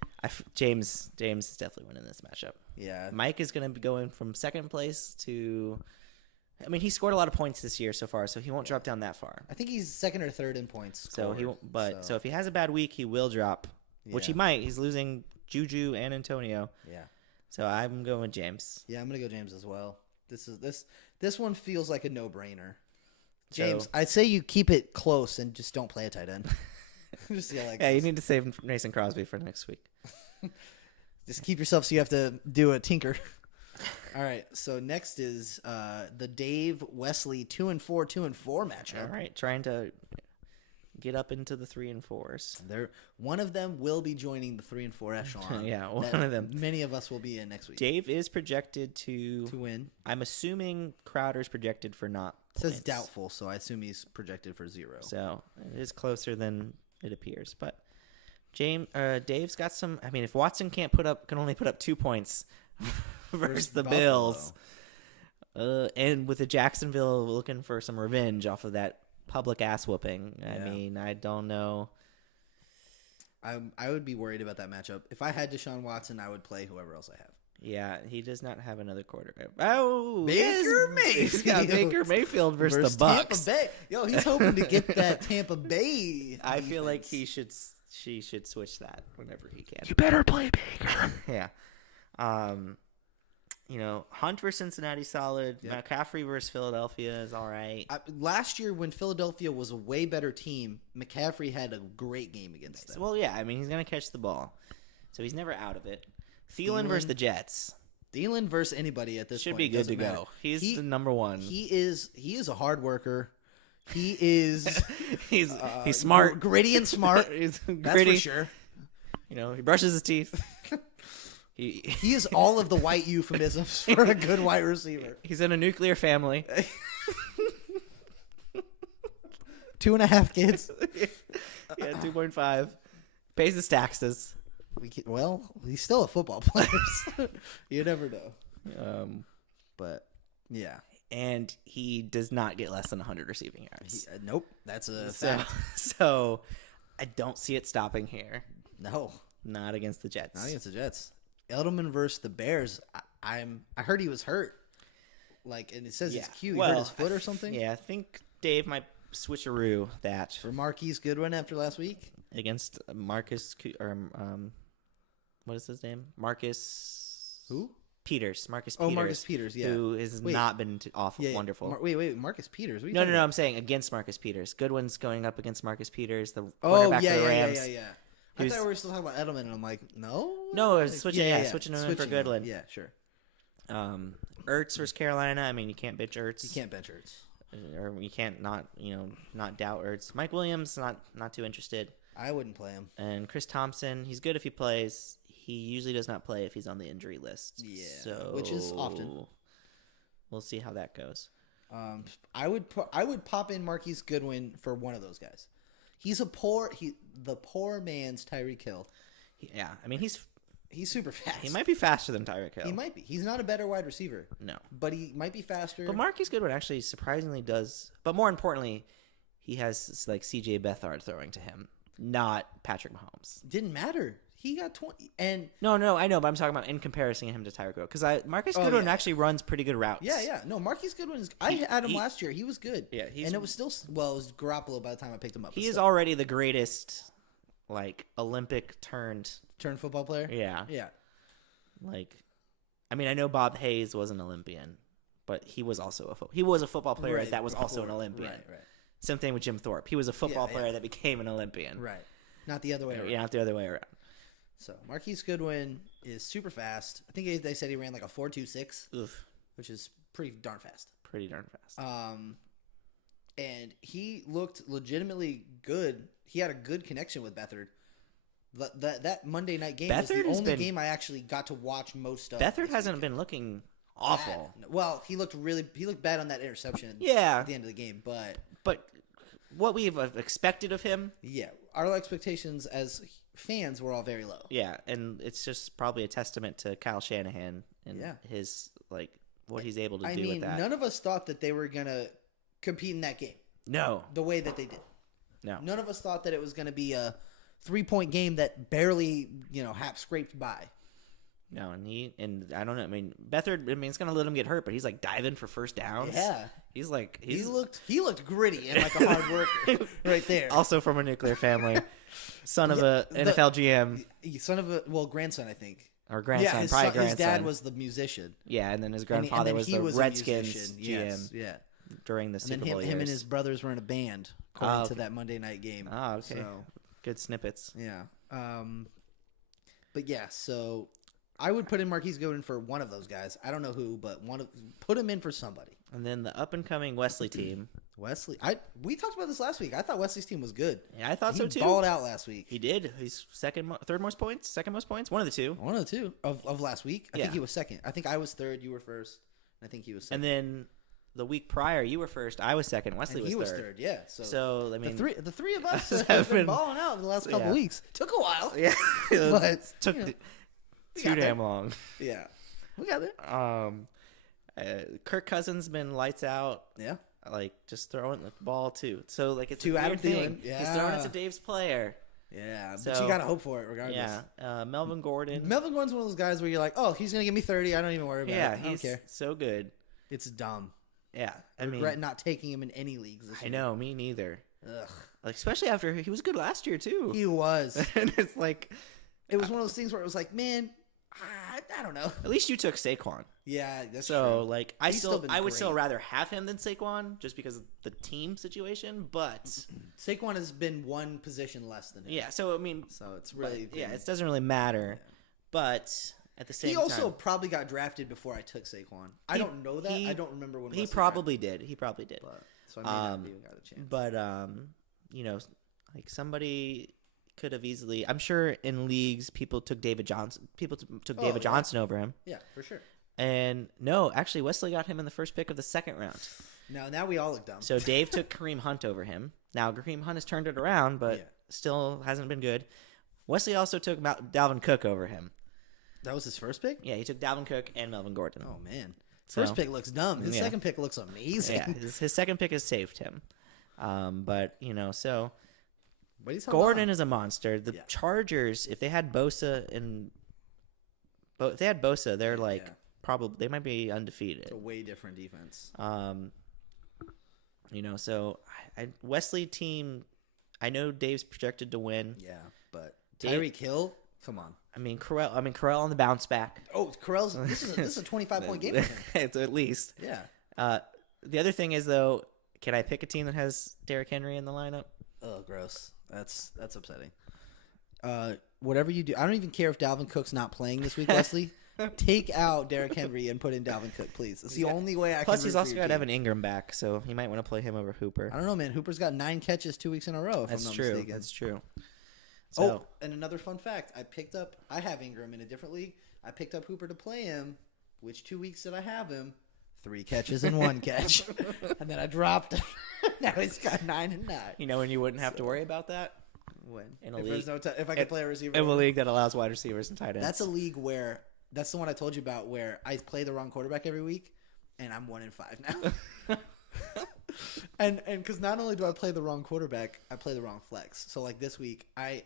James is definitely winning this matchup. Yeah. Mike is going to be going from second place to. I mean, he scored a lot of points this year so far, so he won't drop down that far. I think he's second or third in points. So he scored, won't. So if he has a bad week, he will drop, which he Yeah. might. He's losing Juju and Antonio. Yeah. So I'm going with James. Yeah, I'm gonna go James as well. This one feels like a no-brainer. James, I'd say you keep it close and just don't play a tight end. Just like Yeah, you need to save Mason Crosby for next week. just keep yourself so you have to do a tinker. All right, so next is the Dave Wesley 2-4 matchup. All right, trying to get up into the 3 and 4s. One of them will be joining the 3 and 4 echelon. Yeah, one that of them. Many of us will be in next week. Dave is projected to win. I'm assuming Crowder's projected for not. It says points. doubtful, so I assume he's projected for 0. So it is closer than it appears. But Dave's got some. I mean, if Watson can only put up 2 points versus the Buffalo. Bills, and with the Jacksonville looking for some revenge off of that public ass whooping. I mean, I don't know. I would be worried about that matchup. If I had Deshaun Watson, I would play whoever else I have. Yeah, he does not have another quarterback. Oh, Baker Mayfield. He's got Baker Mayfield versus the Bucks. Tampa Bay. Yo, he's hoping to get that Tampa Bay. I feel like defense. she should switch that whenever he can. You better play Baker. Yeah. Hunt versus Cincinnati solid. Yep. McCaffrey versus Philadelphia is all right. Last year, when Philadelphia was a way better team, McCaffrey had a great game against them. Well, yeah, I mean, he's going to catch the ball. So he's never out of it. Thielen versus the Jets. Thielen versus anybody at this Should point be good to doesn't matter. go. He's the number one. He is a hard worker. He is he's smart. Gritty and smart. He's That's gritty. for sure. He brushes his teeth. He is all of the white euphemisms for a good wide receiver. He's in a nuclear family. 2.5 kids. Yeah, 2.5. Pays his taxes. He's still a football player. You never know. But yeah, and he does not get less than 100 receiving yards. Nope, that's a fact. So I don't see it stopping here. No, Not against the Jets. not against the Jets. Edelman versus the Bears. I heard he was hurt. And it says it's cute. He hurt his foot or something. Yeah, I think Dave might switcheroo that For Marquise Goodwin after last week. against Marcus what is his name? Marcus Who? Peters. Marcus Oh, Peters. Marcus Peters. Yeah. Who has Wait. not been awful, Yeah, wonderful. Marcus Peters. What are you No. talking about? I'm saying against Marcus Peters. Goodwin's going up against Marcus Peters, the Oh quarterback yeah, for the yeah, Rams. yeah. I thought we were still talking about Edelman, and I'm like, no. No, it was switching him in for Goodwin. Yeah, sure. Ertz versus Carolina. I mean, you can't bench Ertz. You can't bench Ertz. Or you can't not doubt Ertz. Mike Williams, not too interested. I wouldn't play him. And Chris Thompson, he's good if he plays. He usually does not play if he's on the injury list. Yeah, so which is often. We'll see how that goes. I would pop in Marquise Goodwin for one of those guys. He's the poor man's Tyreek Hill. Yeah, I mean he's super fast. he might be faster than Tyreek Hill. He might be. He's not a better wide receiver. No, But he might be faster. but Marquise Goodwin actually surprisingly does. But more importantly, he has like C.J. Beathard throwing to him, not Patrick Mahomes. Didn't matter. He got 20. And No, I know, but I'm talking about in comparison him to Tyreek Hill because Marcus Goodwin yeah. actually runs pretty good routes. yeah. No, Marquise Goodwin is. I had him last year. He was good. Yeah, and it was still. Well, it was Garoppolo by the time I picked him up. He but is still. already the greatest, like Olympic turned. Turn football player. Yeah, Yeah. like, I mean, I know Bob Hayes was an Olympian, but he was also a football player Right, that was also an before. Olympian. Right. Same thing with Jim Thorpe. He was a football Yeah, player that became an Olympian. Right. Not the other way around. Yeah, not the other way around. So Marquise Goodwin is super fast. I think they said he ran like a 4.26, Oof, which is pretty darn fast. pretty darn fast. And he looked legitimately good. He had a good connection with Beathard. That Monday night game was Beathard the has only been- game I actually got to watch most of. Beathard this hasn't weekend. been looking awful. Bad. Well, he looked bad on that interception. Yeah. At the end of the game, but What we've expected of him, yeah, our expectations as fans were all very low. yeah, and it's just probably a testament to Kyle Shanahan and Yeah. his what he's able to I do mean, with that. none of us thought that they were gonna compete in that game No, the way that they did. no. None of us thought that it was gonna be a 3-point game that barely, hap scraped by. No, and I don't know. I mean, Beathard. I mean, it's gonna let him get hurt, but he's like diving for first downs. Yeah. he's like He looked gritty and like a hard worker right there. also from a nuclear family, son of a NFL GM Son of a grandson, I think. or grandson, his probably son- grandson. his dad was the musician. Yeah, and then his And grandfather then was he the was a Redskins musician. GM. Yes, yeah. during the And Super then Bowl him and years. his brothers were in a band according Oh, to okay. that Monday night game. Oh, okay. So, Good snippets. yeah. But yeah, so I would put in Marquise Goodwin for one of those guys. I don't know who, but put him in for somebody. And then the up and coming Wesley team. Wesley, we talked about this last week. I thought Wesley's team was good. Yeah, I thought so He too. balled out last week. He did. He's third most points, second most points, one of the two. One of the two of last week. I Yeah. think he was second. I think I was third. You were first. And I think he was second. And then the week prior, you were first, I was second, Wesley And he was third. third. Yeah. So, So I mean, the three of us have have been been- balling out in the last couple yeah. weeks. Took a while. yeah, But, took you know, we too got there. damn long. Yeah. We got there. Kirk Cousins been lights out. Yeah. Like just throwing the ball too. So like it's To a weird Adam thing. Thielen, He's throwing it yeah. to Dave's player. Yeah. But So- you got to hope for it regardless. Yeah. Melvin Gordon. Melvin Gordon's one of those guys where you're like, oh, he's going to give me 30. I don't even worry about yeah, it. I don't he's care. so good. It's dumb. Yeah, I I mean, regret not taking him in any leagues this I year. know, me neither. Ugh. Like especially after he was good last year too. He was. And it's like, It was one of those things where it was like, man, I don't know. at least you took Saquon. Yeah, that's So true. like He's still been I would still great. rather have him than Saquon just because of the team situation. But Saquon has been one position less than him. yeah, so I mean, So it's but, really yeah, been- it doesn't really matter. But at the same He also time, probably got drafted before I took Saquon. I He- don't know that. he- I don't remember when he Wesley probably did. He probably did. drafted, but, so I may not Um, have even got a chance. But you know, like somebody could have easily. I'm sure in leagues people took David Johnson. People took Oh, David yeah. Johnson over him. Yeah, for sure. And no, actually, Wesley got him in the first pick of the second round. Now we all look dumb. So Dave took Kareem Hunt over him. Now Kareem Hunt has turned it around, but Yeah. still hasn't been good. Wesley also took Dalvin Cook over him. That was his first pick? Yeah, he took Dalvin Cook and Melvin Gordon. Oh, man. So- First pick looks dumb. His Yeah. second pick looks amazing. Yeah, his second pick has saved him. But you know, so But he's Gordon is a monster. The Yeah. Chargers, if they had Bosa they're like Yeah. probably they might be undefeated. It's a way different defense. You know, so Wesley team. I know Dave's projected to win. Yeah, but Dave- Tyreek Hill, come on. Corell on the bounce back. Oh, Correll's. This is a 25-point game. for him. It's at least. Yeah. The other thing is though, can I pick a team that has Derrick Henry in the lineup? Oh, gross. That's upsetting. Whatever you do, I don't even care if Dalvin Cook's not playing this week, Wesley. Take out Derrick Henry and put in Dalvin Cook, please. It's the only way I Plus, can. he's root also for your got team. Evan Ingram back, so he might want to play him over Hooper. I don't know, man. Hooper's got 9 catches 2 weeks in a row. If That's I'm not true. mistaken. That's true. Oh, So, and another fun fact: I have Ingram in a different league. I picked up Hooper to play him. Which 2 weeks did I have him? 3 catches and 1 catch, and then I dropped him. Now he's got 9 and 9. you know when you wouldn't have to worry about that? When In a if league- there's no if I could play a receiver, In a league that allows wide receivers and tight ends. that's a league where that's the one I told you about where I play the wrong quarterback every week, and I'm 1-5 now. and because not only do I play the wrong quarterback, I play the wrong flex. So like this week, I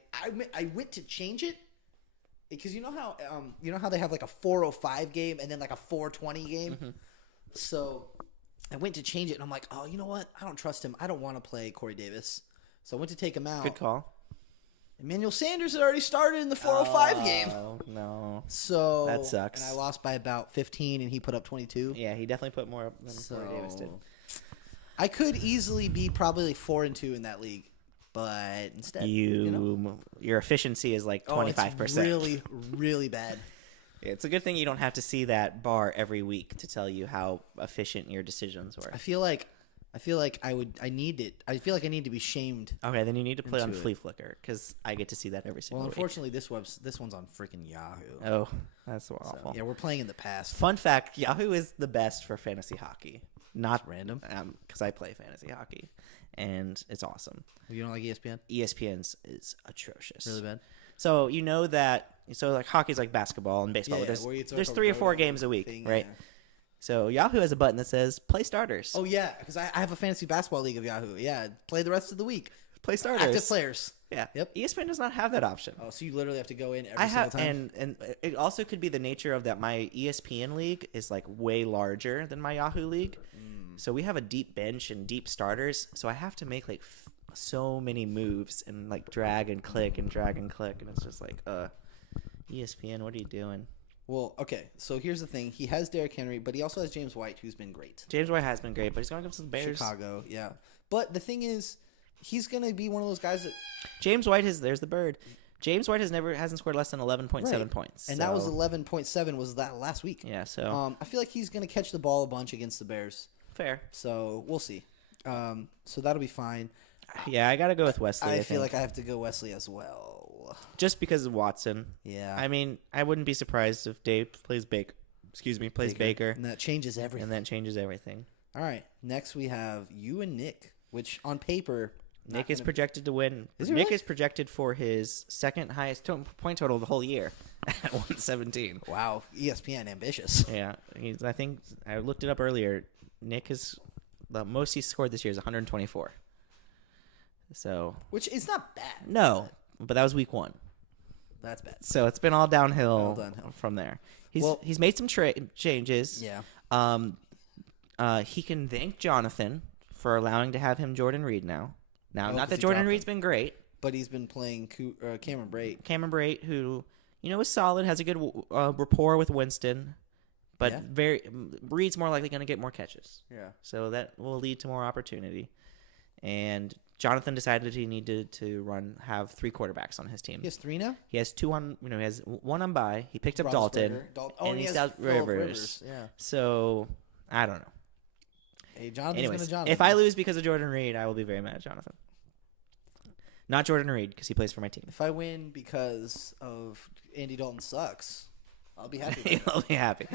went to change it because you know how they have like a 405 game and then like a 420 game. So I went to change it, and I'm like, oh, you know what? I don't trust him. I don't want to play Corey Davis. So I went to take him out. Good call. Emmanuel Sanders had already started in the 405 game. Oh, no. So That sucks. And I lost by about 15, and he put up 22. Yeah, he definitely put more up than Corey Davis did. I could easily be probably like 4-2 in that league, but instead, Your efficiency is like 25%. It's really, really bad. It's a good thing you don't have to see that bar every week to tell you how efficient your decisions were. I feel like I need it. I feel like I need to be shamed. Okay, then you need to play on Into it. Flea Flicker because I get to see that every single Well, week. unfortunately, this one's on freaking Yahoo. Oh, that's so So, awful. yeah, we're playing in the past. Fun fact: Yahoo is the best for fantasy hockey. Not Random. because I play fantasy hockey, and it's awesome. You don't like ESPN? ESPN's is atrocious. Really bad. So you know that. So like hockey's like basketball and baseball. Yeah, but where it's like there's a 3 or 4 road games a week, thing, right? yeah. So Yahoo has a button that says "Play starters." Oh yeah, because I have a fantasy basketball league of Yahoo. Yeah, play the rest of the week. Play starters. Active players. Yeah. Yep. ESPN does not have that option. Oh, so you literally have to go in every I single have, time. and it also could be the nature of that. My ESPN league is like way larger than my Yahoo league, so we have a deep bench and deep starters. So I have to make like so many moves and like drag and click, and it's just like, ESPN, what are you doing? Well, okay. So here's the thing: he has Derrick Henry, but he also has James White, who's been great. James White has been great, but he's going against the Bears. Chicago, yeah. But the thing is, he's gonna be one of those guys that, James White has. There's the bird. James White hasn't scored less than 11.7 Right. points, and that was 11.7 was that last week. Yeah, so I feel like he's gonna catch the ball a bunch against the Bears. fair. So we'll see. So that'll be fine. Yeah, I gotta go with Wesley. I I feel think. like I have to go Wesley as well. Just because of Watson. Yeah. I mean, I wouldn't be surprised if Dave plays Baker. Plays Baker, And that changes everything. and that changes everything. All right. Next we have you and Nick, which on paper Nick is projected to win. Is he Nick really? is projected for his second highest point total of the whole year at 117. Wow, ESPN ambitious. Yeah, I think I looked it up earlier. Nick is the most he's scored this year is 124. So Which is not bad. no, but that was week 1. That's bad. So it's been all downhill, All downhill. from there. Well- He's made some changes. Yeah. He can thank Jonathan for allowing to have him Jordan Reed now. Now, Oh, not 'cause that he Jordan dropped Reed's him. been great. But he's been playing Cameron Brate. Cameron Brate, who is solid, has a good rapport with Winston, but Yeah. Reed's more likely going to get more catches. Yeah. So that will lead to more opportunity. And Jonathan decided he needed to have 3 quarterbacks on his team. He has 3 now? He has 2 on, he has 1 on bye. He picked up Dalton, Oh, and and he he's has got Phillip Rivers. Yeah. So I don't know. Hey, Jonathan's Anyways, gonna Jonathan. if I lose because of Jordan Reed, I will be very mad at Jonathan. Not Jordan Reed, because he plays for my team. If I win because of Andy Dalton sucks, I'll be happy. I'll be happy.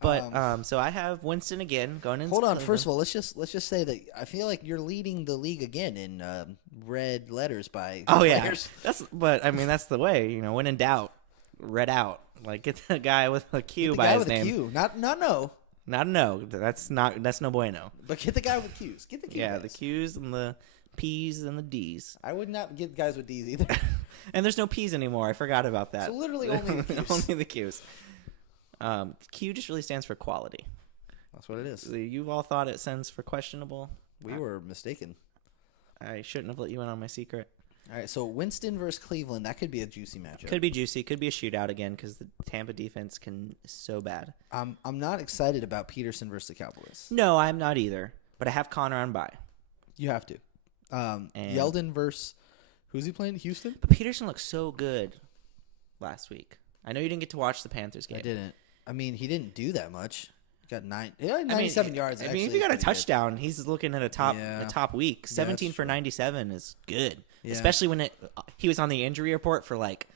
But so I have Winston again going in. Hold on. First of all, let's just say that I feel like you're leading the league again in red letters by Oh yeah, players. but I mean that's the way, when in doubt, red out. Like get the guy with a Q Get the by guy his with name. a Q, not no, Not no, that's no bueno. but get the guy with Q's. Get the Q. Yeah, guys. the Q's and the P's and the D's. I would not get guys with D's either. And there's no P's anymore. I forgot about that. So literally only the Q's. Only the Q's. Q just really stands for quality. That's what it is. You've all thought it stands for questionable. We were mistaken. I shouldn't have let you in on my secret. All right, so Winston versus Cleveland, that could be a juicy matchup. Could be juicy. Could be a shootout again because the Tampa defense is so bad. I'm not excited about Peterson versus the Cowboys. No, I'm not either. But I have Connor on bye. You have to. And- Yeldon versus who's he playing? Houston. But Peterson looked so good last week. I know you didn't get to watch the Panthers game. I didn't. I mean, he didn't do that much. He got 97 yards. I mean, actually, if you got a is pretty good. touchdown, he's looking at a top week. 17 that's for true. 97 is good, Yeah. especially when he was on the injury report for like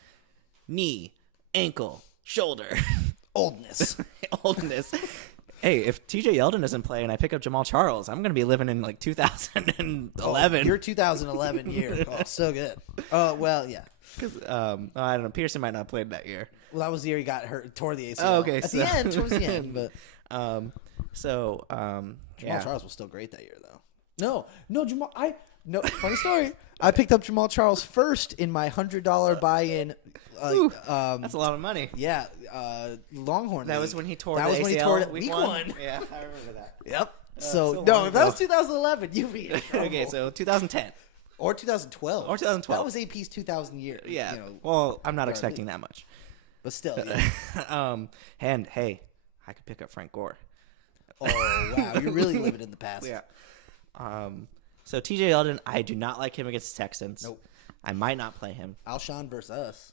knee, ankle, shoulder, Oldness. oldness. Hey, if TJ Yeldon doesn't play and I pick up Jamal Charles, I'm gonna be living in like 2011. Your 2011 year. Oh, so good. Oh, well, yeah. Because I don't know, Pearson might not have played that year. Well, that was the year he got hurt, tore the ACL. Oh, okay, At so- the end, towards the end. But Jamal Charles was still great that year, though. No, Jamal. Funny story. I picked up Jamal Charles first in my $100 buy-in. That's a lot of money. Yeah, Longhorn. That League. was when he tore. That the was ACL when he tore it week week 1. Yeah, I remember that. Yep. so So long no, if that ago. was 2011. You beat it. Okay, so 2010 or 2012. or 2012. That was AP's 2000 year. Yeah. You know, Well, I'm not expecting that much. but still. Yeah. And hey, I could pick up Frank Gore. Oh wow, you're really living in the past. Yeah. So TJ Yeldon, I do not like him against the Texans. Nope. I might not play him. Alshon versus us.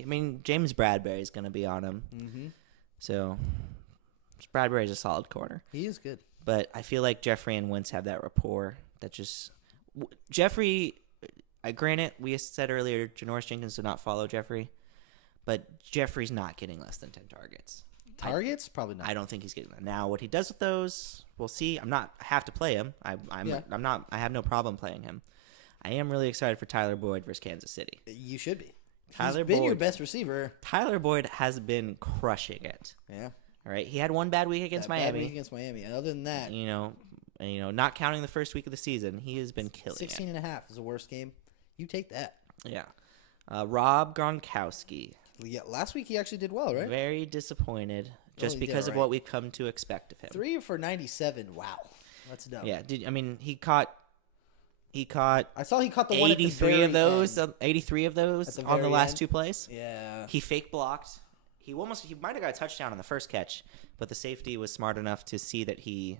I mean, James Bradbury is going to be on him. Mm-hmm. So Bradbury's a solid corner. He is good. But I feel like Jeffrey and Wentz have that rapport that just Jeffrey. Granted, we said earlier Janoris Jenkins did not follow Jeffrey, but Jeffrey's not getting less than 10 targets. Targets? Probably not. I don't think he's getting that. Now, what he does with those, we'll see. I have to play him. I have no problem playing him. I am really excited for Tyler Boyd versus Kansas City. You should be. Tyler He's been your Boyd. best receiver. Tyler Boyd has been crushing it. Yeah. All right, he had one bad week against That bad Miami. week against Miami. And other than that, You know, not counting the first week of the season, he has been killing 16 and a half is the worst game. You take that. it. Yeah. Rob Gronkowski, Yeah, last week he actually did well, right? very disappointed just he did because of alright. what we've come to expect of him. 3 for 97. Wow. That's dope. Yeah, he caught I saw he caught the one at the 83 very of those, end. 83 of those At the on the very last end? 2 plays. Yeah. He fake blocked he might have got a touchdown on the first catch, but the safety was smart enough to see that he,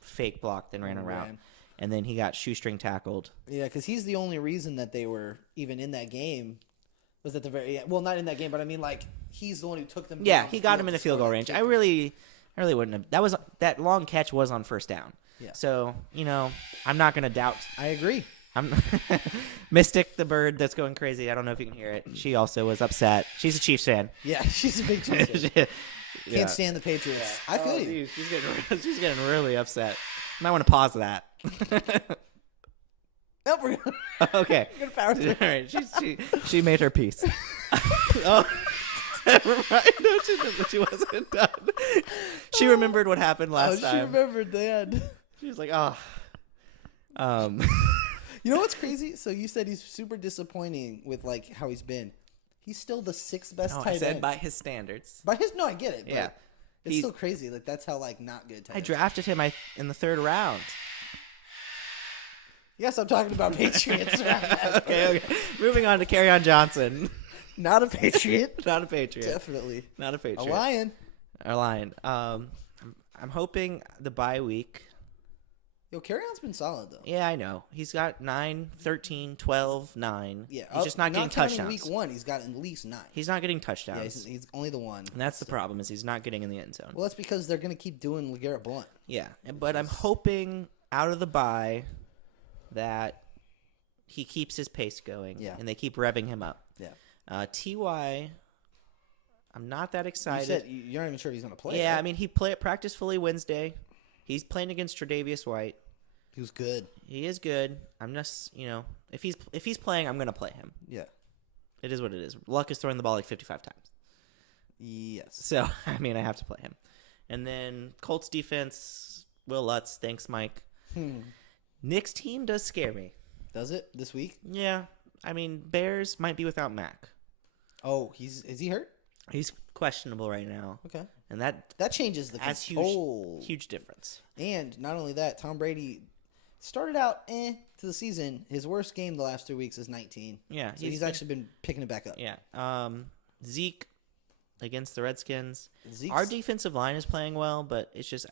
fake blocked and ran around. And then he got shoestring tackled. Yeah, because he's the only reason that they were even in that game. Was at the very not in that game, but I mean, like, he's the one who took them. Yeah, he got him in a field goal range. I really wouldn't have. That long catch was on first down. Yeah. So I'm not gonna doubt. I agree. I'm Mystic, the bird that's going crazy. I don't know if you can hear it. She also was upset. She's a Chiefs fan. Yeah, she's a big Chiefs fan. Can't stand the Patriots. I feel you. She's getting really upset. You might want to pause that. Nope, we're gonna, okay. we're gonna power through. All right. She made her peace. Oh. Never mind. No, she wasn't done. She remembered what happened last time. She remembered that. She was like, oh. You know what's crazy? So you said he's super disappointing with like how he's been. He's still the 6th best tight I said end. by his standards. No, I get it. But Yeah. it's still crazy. Like that's how like not good tight I ends. drafted him in the 3rd round. Yes, I'm talking about Patriots right now. Okay. Moving on to Kerryon Johnson. Not a Patriot. Not a Patriot. Definitely. Not a Patriot. A Lion. A Lion. I'm hoping the bye week. Yo, Carryon's been solid though. Yeah, I know. He's got 9, 13, 12, 9. Yeah, He's just not getting counting touchdowns. Week 1, he's got at least 9. He's not getting touchdowns. Yeah, he's only the one. And that's the problem, is he's not getting in the end zone. Well, that's because they're gonna keep doing LeGarrette Blunt. Yeah, but I'm hoping out of the bye that he keeps his pace going. Yeah. And they keep revving him up. Yeah. Ty, I'm not that You excited. said you're not even sure if he's gonna play. Yeah, right? I mean, he practiced fully Wednesday. He's playing against Tre'Davious White. he was good. He is good. I'm just, if he's playing, I'm gonna play him. Yeah. It is what it is. Luck is throwing the ball like 55 times. Yes. So, I mean, I have to play him. And then Colts defense, Will Lutz. Thanks, Mike. Nick's team does scare me. Does it this week? Yeah. I mean, Bears might be without Mac. Oh, is he hurt? He's questionable right now. Okay. And that changes the adds huge difference. And not only that, Tom Brady started out to the season. His worst game the last 3 weeks is 19. Yeah. So he's actually been picking it back up. Yeah. Zeke against the Redskins. Zeke's, Our defensive line is playing well, but it's just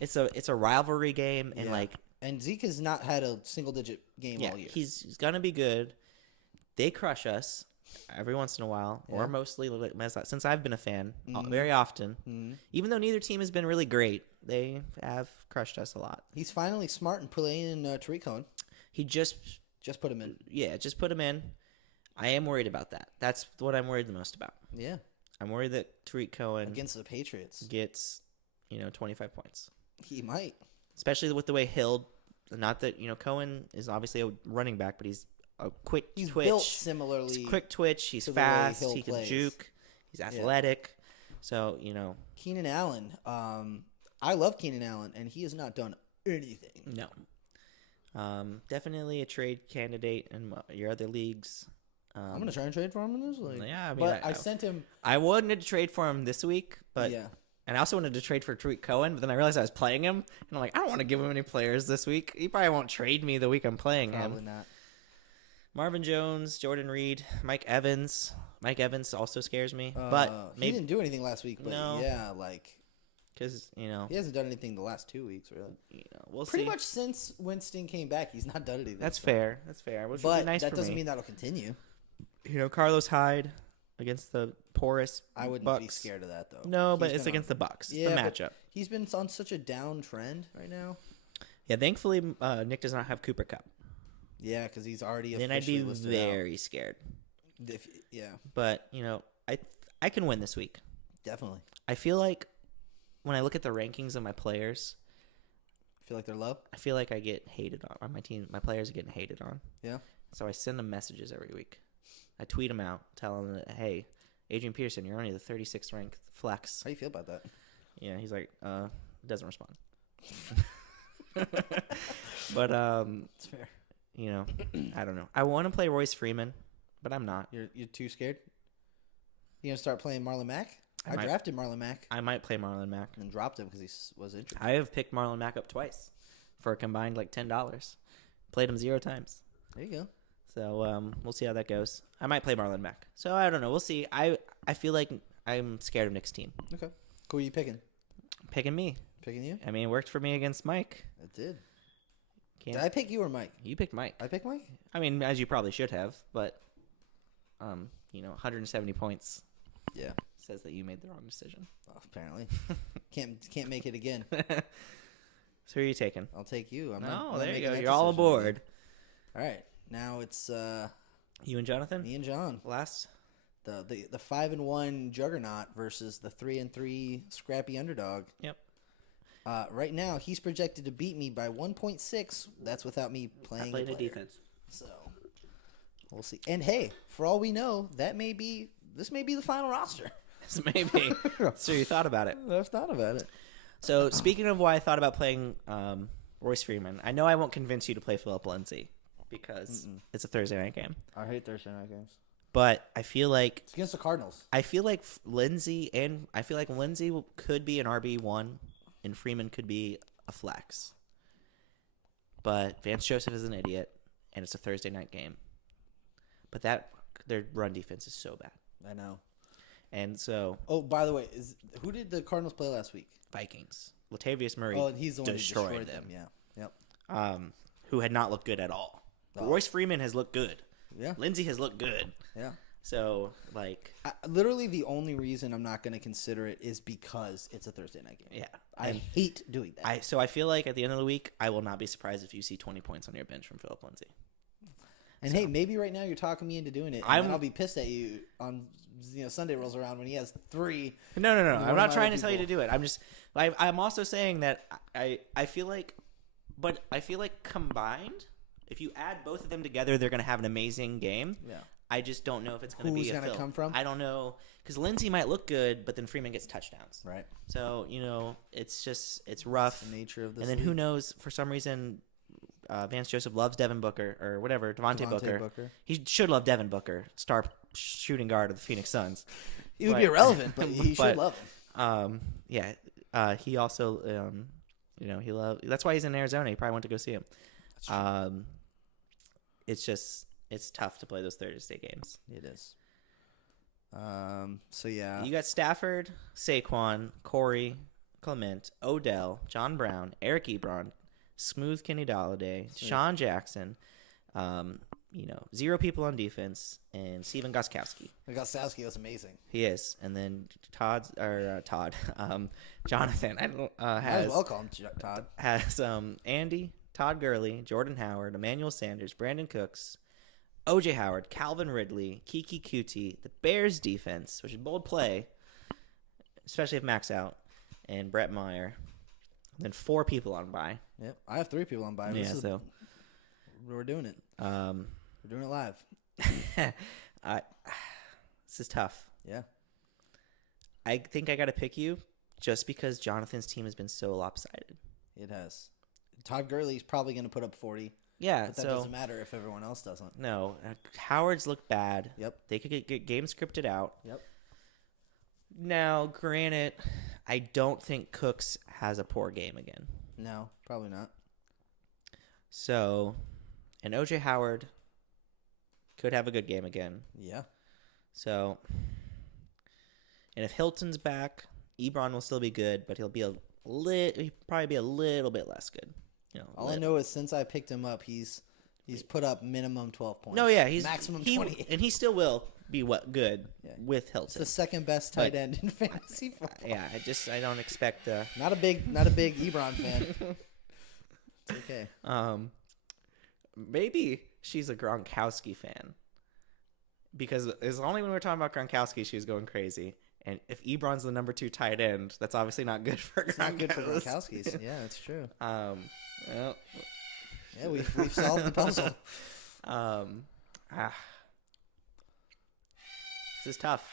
it's a rivalry game, and and Zeke has not had a single-digit game all year. he's gonna be good. They crush us every once in a while, Yeah. or mostly since I've been a fan, very often. Mm-hmm. Even though neither team has been really great, they have crushed us a lot. He's finally smart and playing Tariq Cohen. He just put him in. just put him in. I am worried about that. That's what I'm worried the most about. Yeah. I'm worried that Tariq Cohen Against the Patriots. gets 25 points, He might. especially with the way Hill. Not that Cohen is obviously a running back, but he's a quick He's twitch. built similarly. He's quick twitch. He's to the way fast. Hill He can plays. juke. He's athletic. So Keenan Allen. I love Keenan Allen, and he has not done anything. no. Definitely a trade candidate in your other leagues. I'm gonna try and trade for him in this league. Yeah, I mean, but I sent him. I wanted to trade for him this week, but Yeah. and I also wanted to trade for Tariq Cohen, but then I realized I was playing him, and I'm like, I don't want to give him any players this week. He probably won't trade me the week I'm playing Probably him. not. Marvin Jones, Jordan Reed, Mike Evans. Mike Evans also scares me, but he maybe didn't do anything last week. But No. yeah, like because he hasn't done anything the last 2 weeks, really. we'll Pretty see. much since Winston came back, he's not done anything. That's so. fair. That's fair. Which would But be nice that for doesn't me. mean that'll continue. Carlos Hyde against the porous I wouldn't Bucks. be scared of that though. No, but He's it's been against the Bucks. Yeah, the but matchup. He's been on such a down trend right now. Yeah, thankfully Nick does not have Cooper Cup. Yeah, because he's already Then I'd be officially listed very scared. out. Yeah, But I can win this week. definitely. I feel like when I look at the rankings of my players, Feel like they're low. I feel like I get hated on my team. My players are getting hated on. Yeah. So I send them messages every week. I tweet them out, tell them that, hey, Adrian Peterson, you're only the 36th ranked flex. How do you feel about that? Yeah, he's like, doesn't respond. But It's fair. I don't know. I want to play Royce Freeman, but I'm not. You're too scared. You gonna start playing Marlon Mack? I might- drafted Marlon Mack I might play Marlon Mack. and dropped him because he was injured. I have picked Marlon Mack up twice for a combined like $10. Played him 0 times. There you go. So we'll see how that goes. I might play Marlon Mack. So I don't know. We'll see. I feel like I'm scared of Nick's team. Okay. Who are you picking? Picking me. Picking you? I mean, it worked for me against Mike. It did. Can't- Did I pick you or Mike? You picked Mike. I picked Mike? I mean, as you probably should have, but 170 points Yeah. says that you made the wrong decision. Oh, apparently. Can't make it again. So who are you taking? I'll take you. I'm No, not there you making go. that You're all decision aboard. again. All right. Now it's You and Jonathan? me and John. Last? The 5-1 juggernaut versus the 3-3 scrappy underdog. Yep. Right now, he's projected to beat me by 1.6. That's without me I playing played a a player. defense. So we'll see. And hey, for all we know, this may be the final roster. So maybe. So you thought about it. I've thought about it. So speaking of why I thought about playing Royce Freeman, I know I won't convince you to play Philip Lindsay because it's a Thursday night game. I hate Thursday night games. But I feel like It's against the Cardinals. Lindsay could be an RB1 and Freeman could be a flex. But Vance Joseph is an idiot and it's a Thursday night game. But their run defense is so bad. I know. And so Oh, by the way, who did the Cardinals play last week? Vikings, Latavius Murray Oh, and he's the one who destroyed destroyed them. Yeah. Yep. Who had not looked good at all. Oh. Royce Freeman has looked good. Yeah. Lindsay has looked good. Yeah. So, like, Literally, the only reason I'm not going to consider it is because it's a Thursday night game. yeah. I hate doing that. So I feel like at the end of the week, I will not be surprised if you see 20 points on your bench from Philip Lindsay. And hey, maybe right now you're talking me into doing it. And then I'll be pissed at you on Sunday rolls around when he has 3. No. One I'm of not my trying other to tell you to people. do it. I'm also saying that I feel like combined, if you add both of them together, they're going to have an amazing game. Yeah. I just don't know if it's going to be Who's a gonna Phil. come from? I don't know because Lindsay might look good, but then Freeman gets touchdowns. Right. So it's rough. It's the nature of this. And then who knows? For some reason, Vance Joseph loves Devin Booker or whatever, Devontae Booker. He should love Devin Booker, star shooting guard of the Phoenix Suns. He would be irrelevant, but he should love him. He also, he loves. That's why he's in Arizona. He probably went to go see him. It's tough to play those Thursday games. It is. So yeah. You got Stafford, Saquon, Corey, Clement, Odell, John Brown, Eric Ebron, Smooth Kenny Golladay, Sean Jackson, 0 people on defense, and Steven Gostkowski. Gostkowski was amazing. He is, and then Jonathan. I don't Might as well call him Todd. has Andy, Todd Gurley, Jordan Howard, Emmanuel Sanders, Brandon Cooks, OJ Howard, Calvin Ridley, Kiki Kuti, the Bears defense, which is bold play, especially if Mac's out, and Brett Meyer. And then 4 people on bye. Yep. I have 3 people on bye. Yeah, We're doing it. We're doing it live. This is tough. Yeah. I think I got to pick you just because Jonathan's team has been so lopsided. It has. Todd Gurley's probably going to put up 40. Yeah, But that doesn't matter if everyone else doesn't. No, Howard's looked bad. Yep. They could get games scripted out. Yep. Now, granted, I don't think Cooks has a poor game again. No, probably not. So, and OJ Howard could have a good game again. Yeah. So, and if Hilton's back, Ebron will still be good, but he'll probably be a little bit less good. All I know is since I picked him up, he's put up minimum 12 points. No, yeah, he's maximum 20. and he still will be good with Hilton. It's the second best tight end in fantasy football. Yeah, I don't expect. Not a big Ebron fan. It's okay. Maybe she's a Gronkowski fan because it's only when we're talking about Gronkowski she's going crazy. And if Ebron's the number 2 tight end, that's obviously not good for It's not good for Gronkowski. Gronkowski's. Yeah, that's true. Well, Yeah, we've solved the puzzle. This is tough.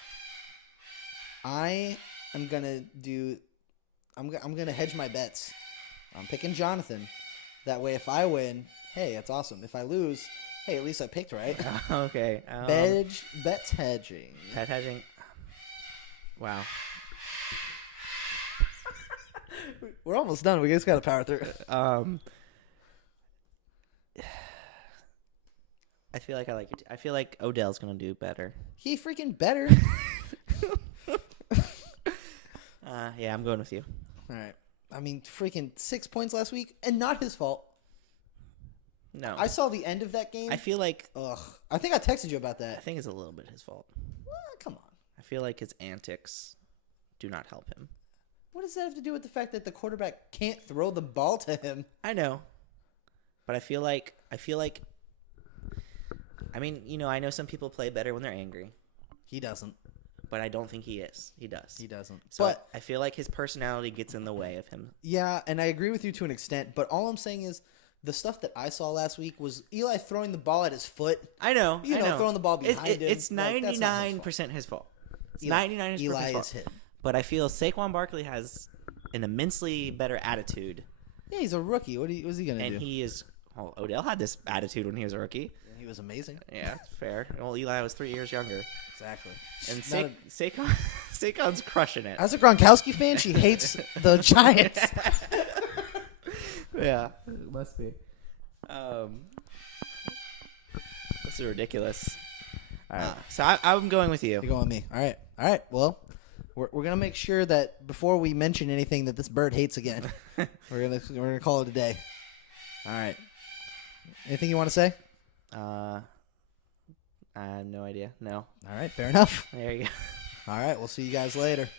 I'm gonna hedge my bets. I'm picking Jonathan. That way, if I win, hey, that's awesome. If I lose, hey, at least I picked right. Okay. Bets hedging. Bet hedging. Wow. We're almost done. We just gotta power through. I feel like I feel like Odell's gonna do better. He freaking better. Yeah, I'm going with you. All right. I mean, freaking 6 points last week, and not his fault. No. I saw the end of that game. I feel like Ugh. I think I texted you about I that. think it's a little bit his fault. Come on. I feel like his antics do not help him. What does that have to do with the fact that the quarterback can't throw the ball to him? I know. But I feel like I mean, I know some people play better when they're angry, He doesn't. but I don't think he is. He does. He doesn't. So But I feel like his personality gets in the way of him. yeah, and I agree with you to an extent, but all I'm saying is the stuff that I saw last week was Eli throwing the ball at his foot. I know. You know, throwing the ball behind him. It's Like, that's not his 99% his fault. It's Eli- 99% his Eli fault. is hit. But I feel Saquon Barkley has an immensely better attitude, Yeah, he's a rookie. What's he going to and do? he is. Well, Odell had this attitude when he was a rookie. He was amazing. Yeah, it's fair. Well, Eli was 3 years younger, Exactly. and Not Saquon's crushing it. As a Gronkowski fan, she hates the Giants. Yeah, it must be. This is ridiculous. All right, so I'm going with you. You're going with me. All right. Well, we're gonna make sure that before we mention anything that this bird hates again, we're gonna call it a day. All right. Anything you want to say? I have no idea. No. All right. Fair enough. There you go. All right. We'll see you guys later.